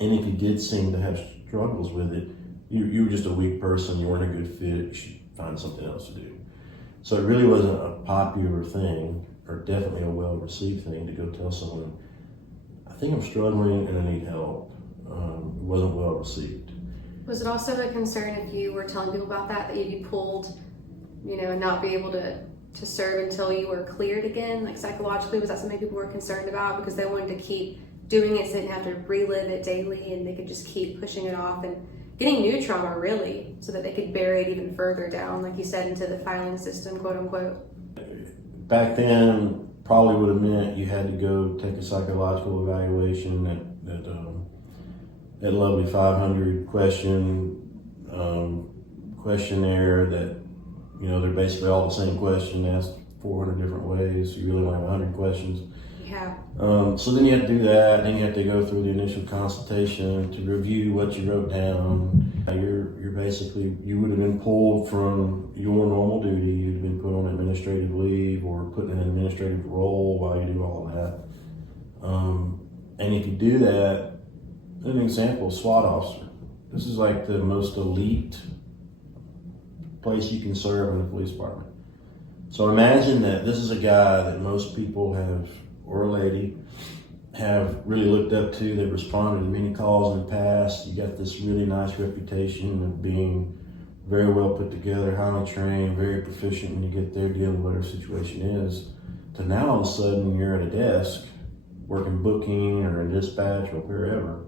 And if you did seem to have struggles with it, you were just a weak person, you weren't a good fit, you should find something else to do. So it really wasn't a popular thing, or definitely a well-received thing to go tell someone, I think I'm struggling and I need help. It wasn't well received. Was it also a concern if you were telling people about that you'd be pulled, and not be able to serve until you were cleared again? Like psychologically, was that something people were concerned about because they wanted to keep doing it so they didn't have to relive it daily and they could just keep pushing it off and getting new trauma, really, so that they could bury it even further down, like you said, into the filing system, quote unquote? Back then, probably would have meant you had to go take a psychological evaluation that lovely 500 question questionnaire that, they're basically all the same question asked 400 different ways. So you really only have 100 questions. Yeah. So then you have to do that. Then you have to go through the initial consultation to review what you wrote down. You're basically, you would have been pulled from your normal duty. You'd been put on administrative leave or put in an administrative role while you do all of that. And if you do that, an example, SWAT officer. This is like the most elite place you can serve in the police department. So imagine that this is a guy that most people have, or a lady, have really looked up to. They've responded to many calls in the past. You got this really nice reputation of being very well put together, highly trained, very proficient when you get there dealing with whatever situation is. To now all of a sudden you're at a desk working booking or in dispatch or wherever,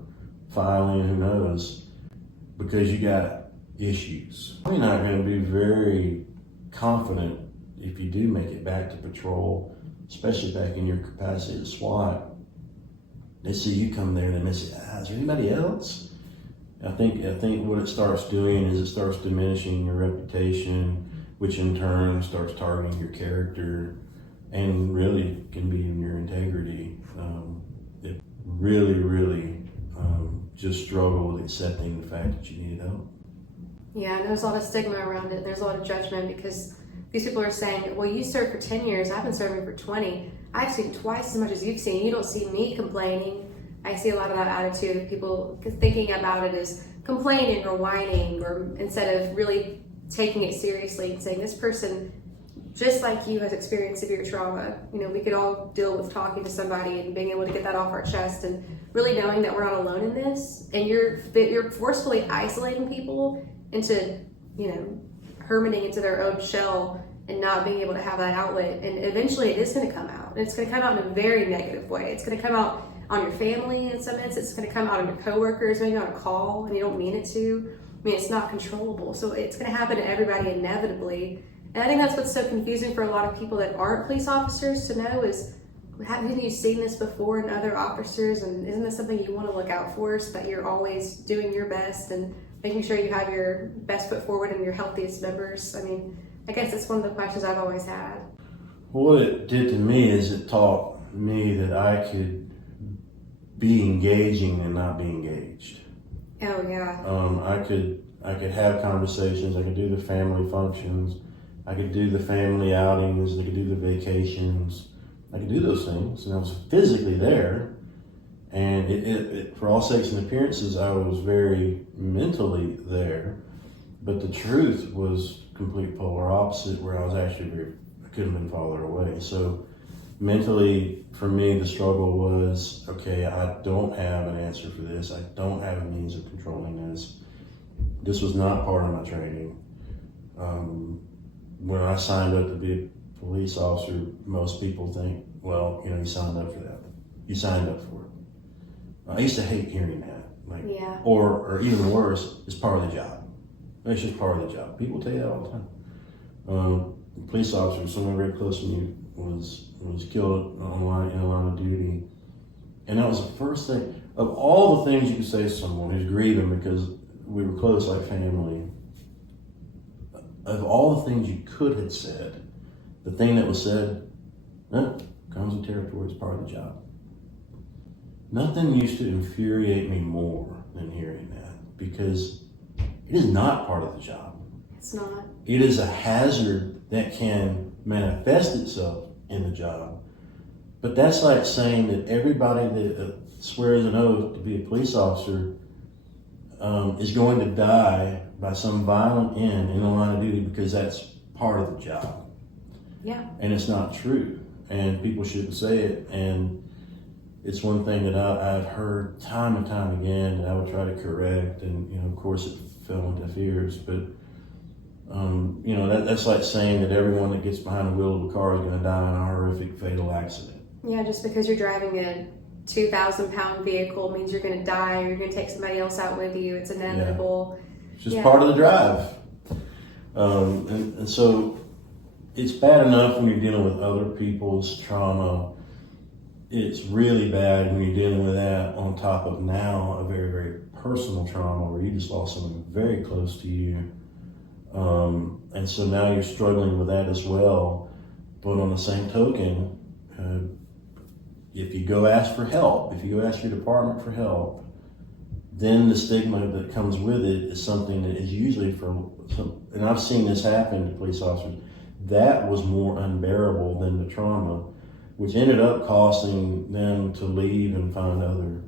filing, who knows, because you got issues. You're not going to be very confident if you do make it back to patrol, especially back in your capacity to SWAT. They see you come there and they say, is there anybody else? I think what it starts doing is it starts diminishing your reputation, which in turn starts targeting your character and really can be in your integrity. It really just struggle with accepting the fact that you need help. Yeah, and there's a lot of stigma around it. There's a lot of judgment because these people are saying, well, you served for 10 years, I've been serving for 20. I've seen twice as much as you've seen. You don't see me complaining. I see a lot of that attitude of people thinking about it as complaining or whining, or instead of really taking it seriously and saying, this person, just like you, has experienced severe trauma. You know, we could all deal with talking to somebody and being able to get that off our chest, and really knowing that we're not alone in this. And you're forcefully isolating people into, you know, hermiting into their own shell and not being able to have that outlet. And eventually it is going to come out. And it's going to come out in a very negative way. It's going to come out on your family in some instances. It's going to come out on your coworkers, maybe on a call, and you don't mean it to. I mean, it's not controllable. So it's going to happen to everybody inevitably. And I think that's what's so confusing for a lot of people that aren't police officers to know is, haven't you seen this before in other officers? And isn't this something you want to look out for, so that you're always doing your best and making sure you have your best foot forward and your healthiest members? I mean, I guess it's one of the questions I've always had. What it did to me is it taught me that I could be engaging and not be engaged. Oh yeah. I could have conversations. I could do the family functions. I could do the family outings. I could do the vacations. I could do those things, and I was physically there. And it for all sakes and appearances, I was very mentally there. But the truth was complete polar opposite, where I was actually I couldn't have been farther away. So mentally, for me, the struggle was, okay, I don't have an answer for this. I don't have a means of controlling this. This was not part of my training. When I signed up to be a police officer, most people think, well, you know, you signed up for that. You signed up for it. I used to hate hearing that. Yeah. Or even worse, it's part of the job. It's just part of the job. People tell you that all the time. A police officer, someone very close to me, was killed in a line of duty. And that was the first thing, of all the things you could say to someone who's grieving because we were close like family, of all the things you could have said, the thing that was said, comes with territory, it's part of the job. Nothing used to infuriate me more than hearing that, because it is not part of the job. It's not. It is a hazard that can manifest itself in the job. But that's like saying that everybody that swears an oath to be a police officer is going to die by some violent end in the line of duty because that's part of the job. Yeah. And it's not true. And people shouldn't say it. And it's one thing that I've heard time and time again that I would try to correct. And, you know, of course it fell into deaf ears. But, you know, that's like saying that everyone that gets behind the wheel of a car is going to die in a horrific fatal accident. Yeah, just because you're driving a 2,000-pound vehicle means you're going to die, or you're going to take somebody else out with you. It's inevitable. Yeah. It's just part of the drive. And so it's bad enough when you're dealing with other people's trauma. It's really bad when you're dealing with that on top of now a very, very personal trauma where you just lost someone very close to you. And so now you're struggling with that as well. But on the same token, if you go ask for help, if you go ask your department for help, then the stigma that comes with it is something that is usually and I've seen this happen to police officers, that was more unbearable than the trauma, which ended up costing them to leave and find other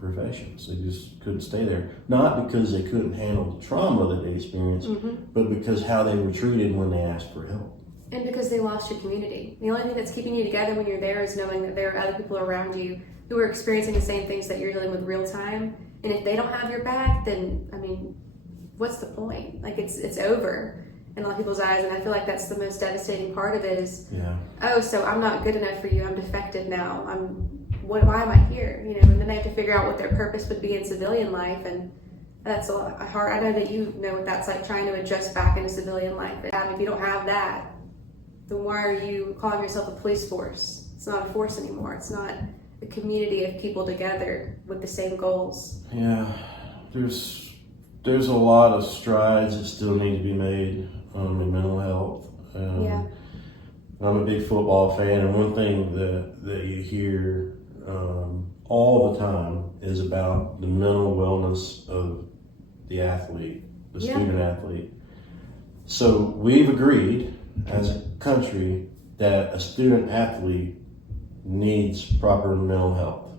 professions. They just couldn't stay there. Not because they couldn't handle the trauma that they experienced, but because how they were treated when they asked for help. And because they lost your community. The only thing that's keeping you together when you're there is knowing that there are other people around you who are experiencing the same things that you're dealing with real time. And if they don't have your back, then, I mean, what's the point? Like, it's over in a lot of people's eyes. And I feel like that's the most devastating part of it is, oh, so I'm not good enough for you. I'm defective now. Why am I here? You know, and then they have to figure out what their purpose would be in civilian life. And that's a lot hard. I know that you know what that's like, trying to adjust back into civilian life. If you don't have that, then why are you calling yourself a police force? It's not a force anymore. It's not a community of people together with the same goals. Yeah, there's a lot of strides that still need to be made in mental health. I'm a big football fan, and one thing that you hear all the time is about the mental wellness of the athlete, the student athlete. So we've agreed as a country that a student athlete needs proper mental health.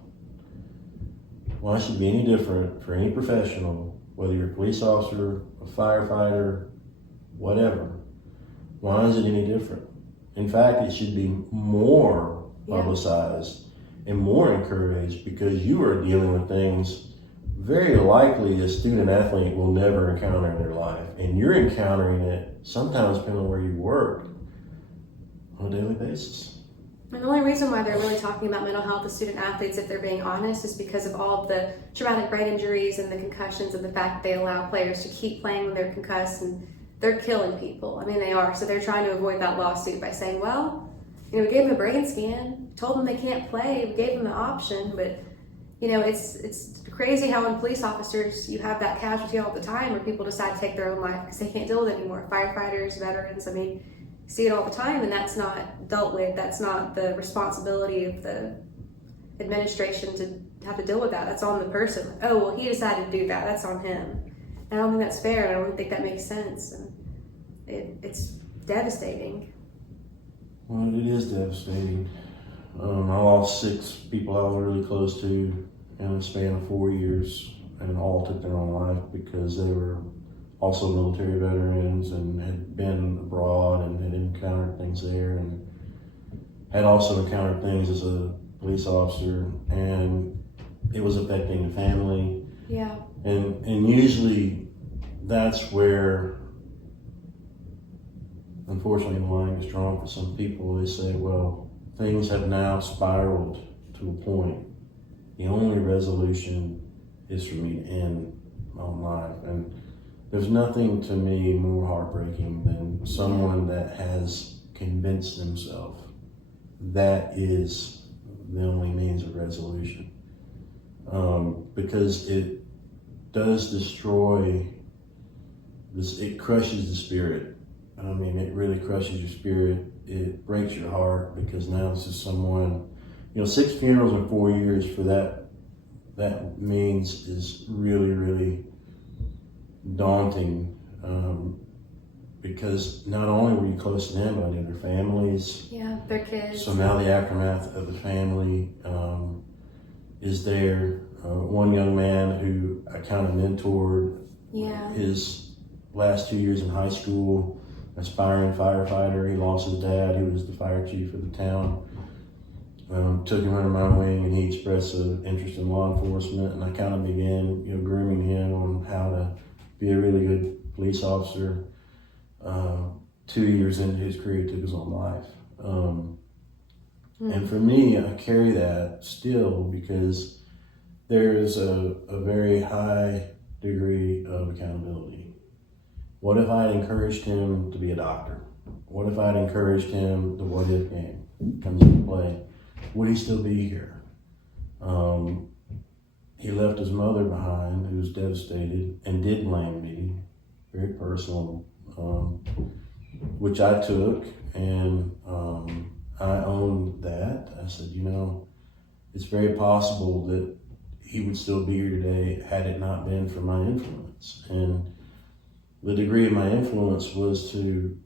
Why should it be any different for any professional, whether you're a police officer, a firefighter, whatever? Why is it any different? In fact, it should be more publicized and more encouraged, because you are dealing with things very likely a student athlete will never encounter in their life. And you're encountering it sometimes depending on where you work on a daily basis. And the only reason why they're really talking about mental health of student athletes, if they're being honest, is because of all of the traumatic brain injuries and the concussions and the fact that they allow players to keep playing when they're concussed, and they're killing people. I mean, they are. So they're trying to avoid that lawsuit by saying, well, you know, we gave them a brain scan, told them they can't play, we gave them the option, but you know, it's crazy how in police officers you have that casualty all the time where people decide to take their own life because they can't deal with it anymore. Firefighters, veterans, I mean, you see it all the time, and that's not dealt with. That's not the responsibility of the administration to have to deal with that. That's on the person. Oh, well, he decided to do that. That's on him. And I don't think that's fair. I don't think that makes sense. And it's devastating. Well, it is devastating. I lost 6 people I was really close to in a span of 4 years, and all took their own life because they were also military veterans and had been abroad and had encountered things there, and had also encountered things as a police officer, and it was affecting the family. Yeah. And usually that's where, unfortunately, the line is drawn for some people. They say, well, things have now spiraled to a point. The only resolution is for me to end my own life. And there's nothing to me more heartbreaking than someone that has convinced themselves that is the only means of resolution. Because it does destroy this, it crushes the spirit. I mean, it really crushes your spirit. It breaks your heart, because now this is someone, 6 funerals in 4 years for that means is really, really daunting, because not only were you close to them, but I knew their families. Yeah, their kids. So now the aftermath of the family is there. One young man who I kind of mentored, his last 2 years in high school, aspiring firefighter. He lost his dad, who was the fire chief of the town. Took him under my wing, and he expressed an interest in law enforcement, and I kind of began, grooming him on how to be a really good police officer. 2 years into his career, he took his own life. And for me, I carry that still, because there is a very high degree of accountability. What if I encouraged him to be a doctor? What if I'd encouraged him, the what if game comes into play? Would he still be here? He left his mother behind, who was devastated, and did blame me, very personal, which I took, and I owned that. I said, it's very possible that he would still be here today had it not been for my influence. And the degree of my influence was to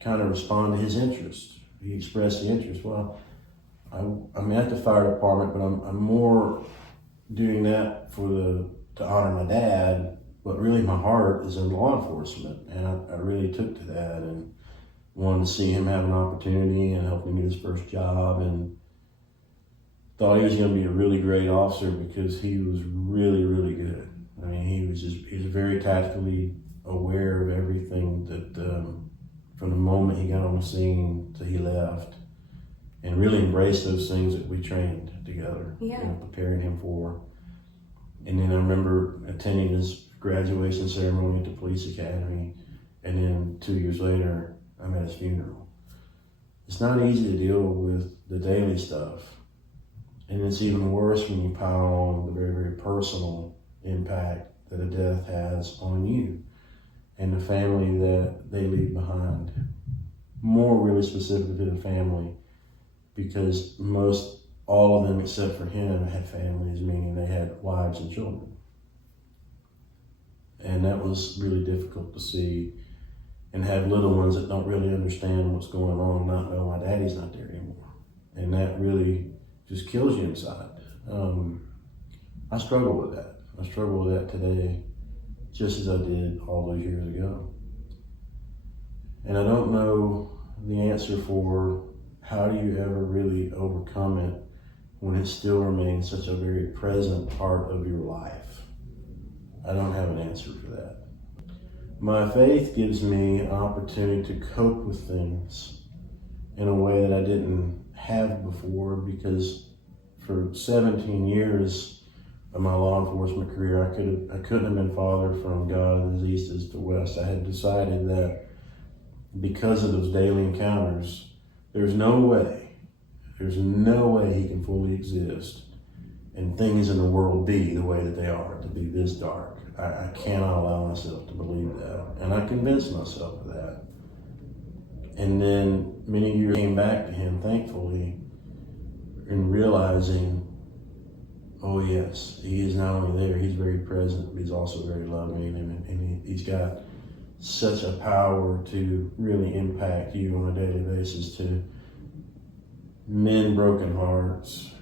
kind of respond to his interest. He expressed the interest. Well, I'm at the fire department, but I'm more doing that to honor my dad, but really my heart is in law enforcement. And I really took to that. And wanted to see him have an opportunity and help him get his first job, and thought he was going to be a really great officer because he was really, really good. I mean, he was very tactically aware of everything that from the moment he got on the scene till he left, and really embraced those things that we trained together, preparing him for. And then I remember attending his graduation ceremony at the police academy, and then 2 years later, I'm at his funeral. It's not easy to deal with the daily stuff, and it's even worse when you pile on the very, very personal impact that a death has on you and the family that they leave behind. More really specific to the family, because all of them except for him had families, meaning they had wives and children. And that was really difficult to see, and have little ones that don't really understand what's going on, not know my daddy's not there anymore. And that really just kills you inside. I struggle with that. I struggle with that today, just as I did all those years ago. And I don't know the answer for how do you ever really overcome it when it still remains such a very present part of your life. I don't have an answer for that. My faith gives me an opportunity to cope with things in a way that I didn't have before, because for 17 years of my law enforcement career, I couldn't have been farther from God as east as to west. I had decided that because of those daily encounters, there's no way he can fully exist and things in the world be the way that they are, to be this dark. I cannot allow myself to believe that. And I convinced myself of that. And then many years came back to him, thankfully, and realizing, oh yes, he is not only there, he's very present, but he's also very loving, and he's got such a power to really impact you on a daily basis, to mend broken hearts,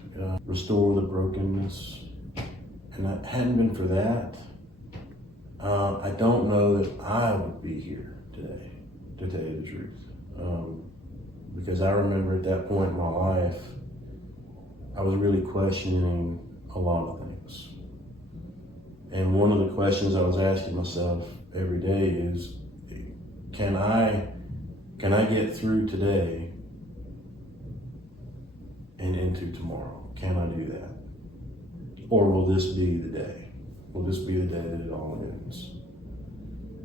restore the brokenness. And if it hadn't been for that, I don't know that I would be here today, to tell you the truth. Because I remember at that point in my life, I was really questioning a lot of things. And one of the questions I was asking myself every day is, can I get through today and into tomorrow? Can I do that? Or will this be the day? Will this be the day that it all ends?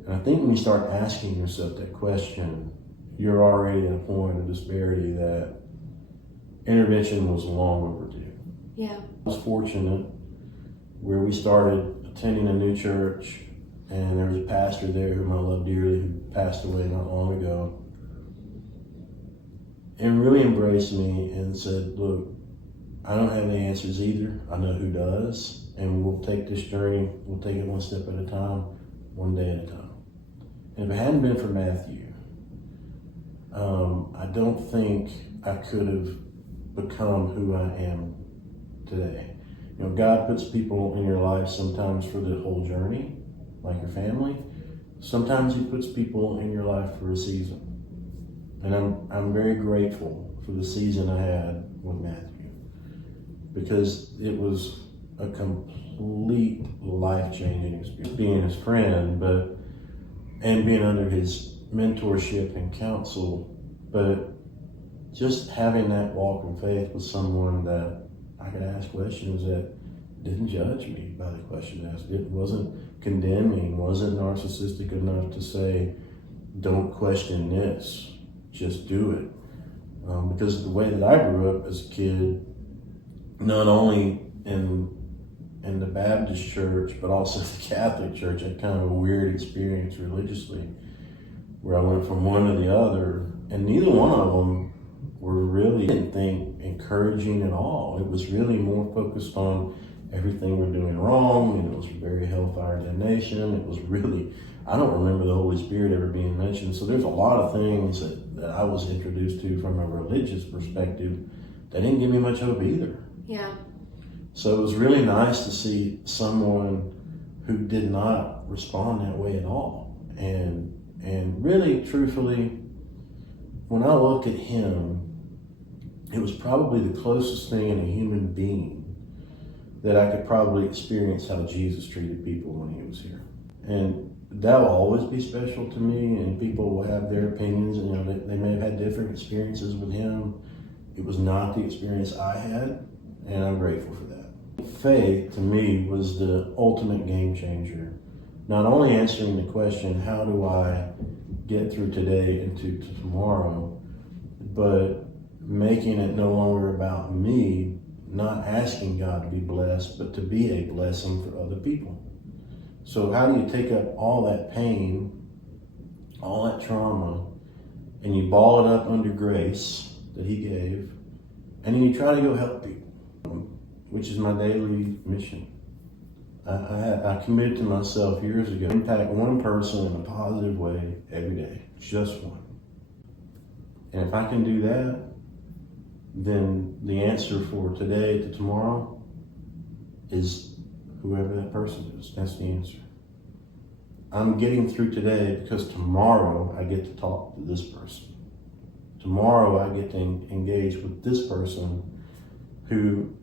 And I think when you start asking yourself that question, you're already at a point of disparity that intervention was long overdue. Yeah. I was fortunate where we started attending a new church, and there was a pastor there whom I love dearly, who passed away not long ago, and really embraced me and said, look, I don't have the answers either. I know who does, and we'll take this journey, we'll take it one step at a time, one day at a time. And if it hadn't been for Matthew, I don't think I could have become who I am today. You know, God puts people in your life sometimes for the whole journey, like your family. Sometimes he puts people in your life for a season. And I'm very grateful for the season I had with Matthew, because it was a complete life-changing experience, being his friend, and being under his mentorship and counsel, but just having that walk in faith with someone that I could ask questions that didn't judge me by the question asked. It wasn't condemning, wasn't narcissistic enough to say, don't question this, just do it. Because the way that I grew up as a kid, not only in the Baptist church, but also the Catholic church, I had kind of a weird experience religiously, where I went from one to the other, and neither one of them were really, I didn't think, encouraging at all. It was really more focused on everything we're doing wrong, and it was very hellfire damnation. It was really, I don't remember the Holy Spirit ever being mentioned. So there's a lot of things that I was introduced to from a religious perspective that didn't give me much hope either. Yeah. So it was really nice to see someone who did not respond that way at all. And really, truthfully, when I look at him, it was probably the closest thing in a human being that I could probably experience how Jesus treated people when he was here. And that will always be special to me, and people will have their opinions, and they may have had different experiences with him. It was not the experience I had, and I'm grateful for that. Faith, to me, was the ultimate game changer. Not only answering the question, how do I get through today and to tomorrow, but making it no longer about me, not asking God to be blessed, but to be a blessing for other people. So how do you take up all that pain, all that trauma, and you ball it up under grace that he gave, and then you try to go help people, which is my daily mission. I committed to myself years ago, impact one person in a positive way every day, just one. And if I can do that, then the answer for today to tomorrow is whoever that person is. That's the answer. I'm getting through today because tomorrow I get to talk to this person. Tomorrow I get to engage with this person who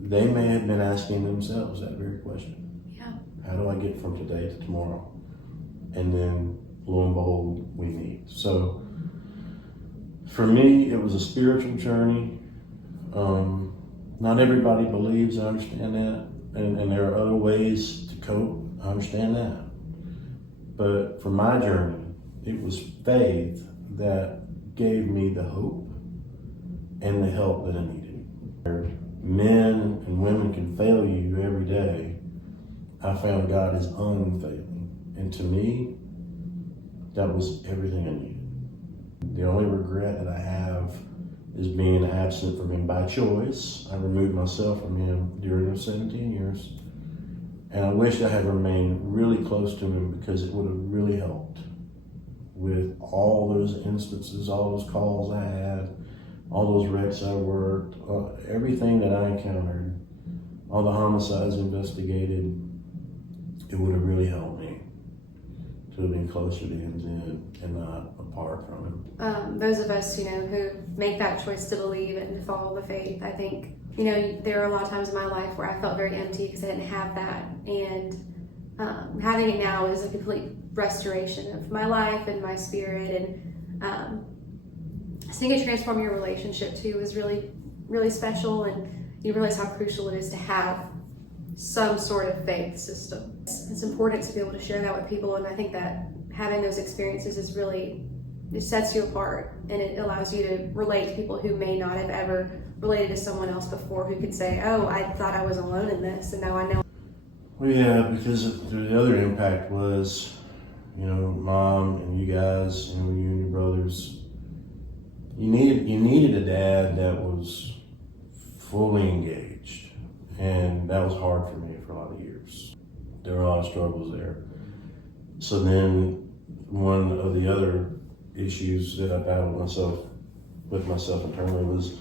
they may have been asking themselves that very question. Yeah. How do I get from today to tomorrow? And then lo and behold, we meet. So for me, it was a spiritual journey. Not everybody believes, I understand that. And there are other ways to cope, I understand that. But for my journey, it was faith that gave me the hope and the help that I needed. Men and women can fail you every day. I found God is unfailing. And to me, that was everything I needed. The only regret that I have is being absent from him by choice. I removed myself from him during those 17 years. And I wish I had remained really close to him, because it would have really helped with all those instances, all those calls I had, all those wrecks I worked, everything that I encountered, all the homicides investigated. It would have really helped me to have been closer to him then and not apart from him. Those of us, who make that choice to believe and to follow the faith, I think, there are a lot of times in my life where I felt very empty because I didn't have that. And having it now is a complete restoration of my life and my spirit. And seeing it transform your relationship too is really, really special. And you realize how crucial it is to have some sort of faith system. It's important to be able to share that with people, and I think that having those experiences is really, it sets you apart, and it allows you to relate to people who may not have ever related to someone else before, who could say, oh, I thought I was alone in this, and now I know. Well, yeah, because the other impact was, Mom and you guys, you and your brothers, you needed a dad that was fully engaged. And that was hard for me for a lot of years. There were a lot of struggles there. So then one of the other issues that I battled with myself internally was,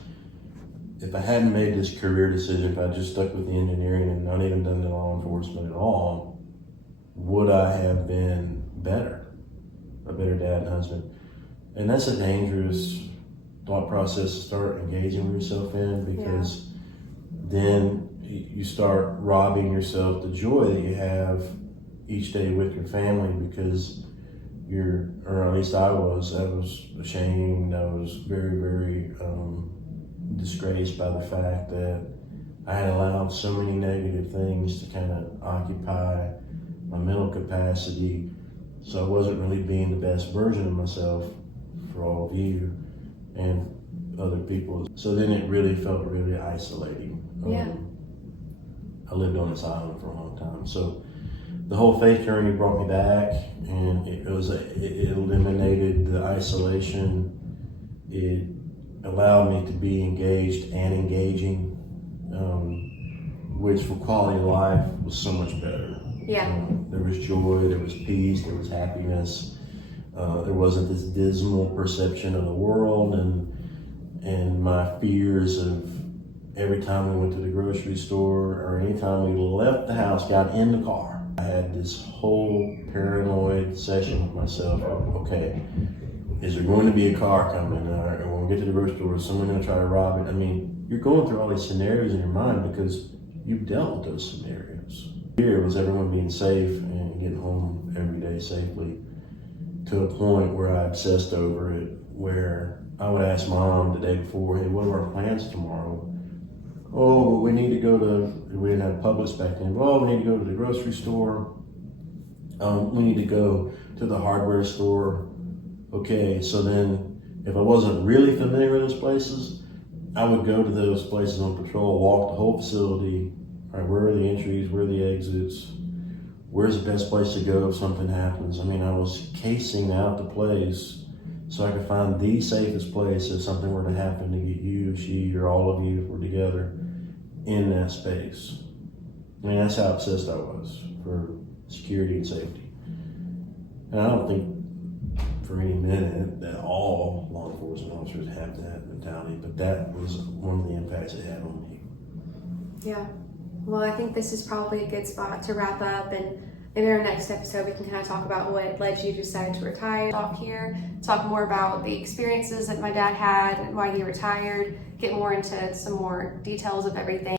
if I hadn't made this career decision, if I just stuck with the engineering and not even done the law enforcement at all, would I have been a better dad and husband? And that's a dangerous thought process to start engaging with yourself in, because then you start robbing yourself the joy that you have each day with your family, because or at least I was ashamed. I was very, very disgraced by the fact that I had allowed so many negative things to kind of occupy my mental capacity. So I wasn't really being the best version of myself for all of you and other people. So then it really felt really isolating. I lived on this island for a long time. So the whole faith journey brought me back, and it eliminated the isolation. It allowed me to be engaged and engaging, which for quality of life was so much better. There was joy, there was peace, there was happiness. There wasn't this dismal perception of the world and my fears of every time we went to the grocery store or anytime we left the house, got in the car. I had this whole paranoid session with myself. Okay, is there going to be a car coming? Or when we get to the grocery store, is someone going to try to rob it? I mean, you're going through all these scenarios in your mind because you've dealt with those scenarios. Here was everyone being safe and getting home every day safely, to a point where I obsessed over it, where I would ask Mom the day before, hey, what are our plans tomorrow? Oh, well, we need to go to, we didn't have Publix back then. Well, we need to go to the grocery store. We need to go to the hardware store. Okay, so then if I wasn't really familiar with those places, I would go to those places on patrol, walk the whole facility. All right, where are the entries? Where are the exits? Where's the best place to go if something happens? I mean, I was casing out the place so I could find the safest place if something were to happen to get you, she, or all of you if we're together in that space. I mean, that's how obsessed I was for security and safety. And I don't think for any minute that all law enforcement officers have that mentality, but that was one of the impacts it had on me. Yeah. Well, I think this is probably a good spot to wrap up, and in our next episode we can kind of talk about what led you to decide to retire. Off here, talk more about the experiences that my dad had and why he retired, get more into some more details of everything.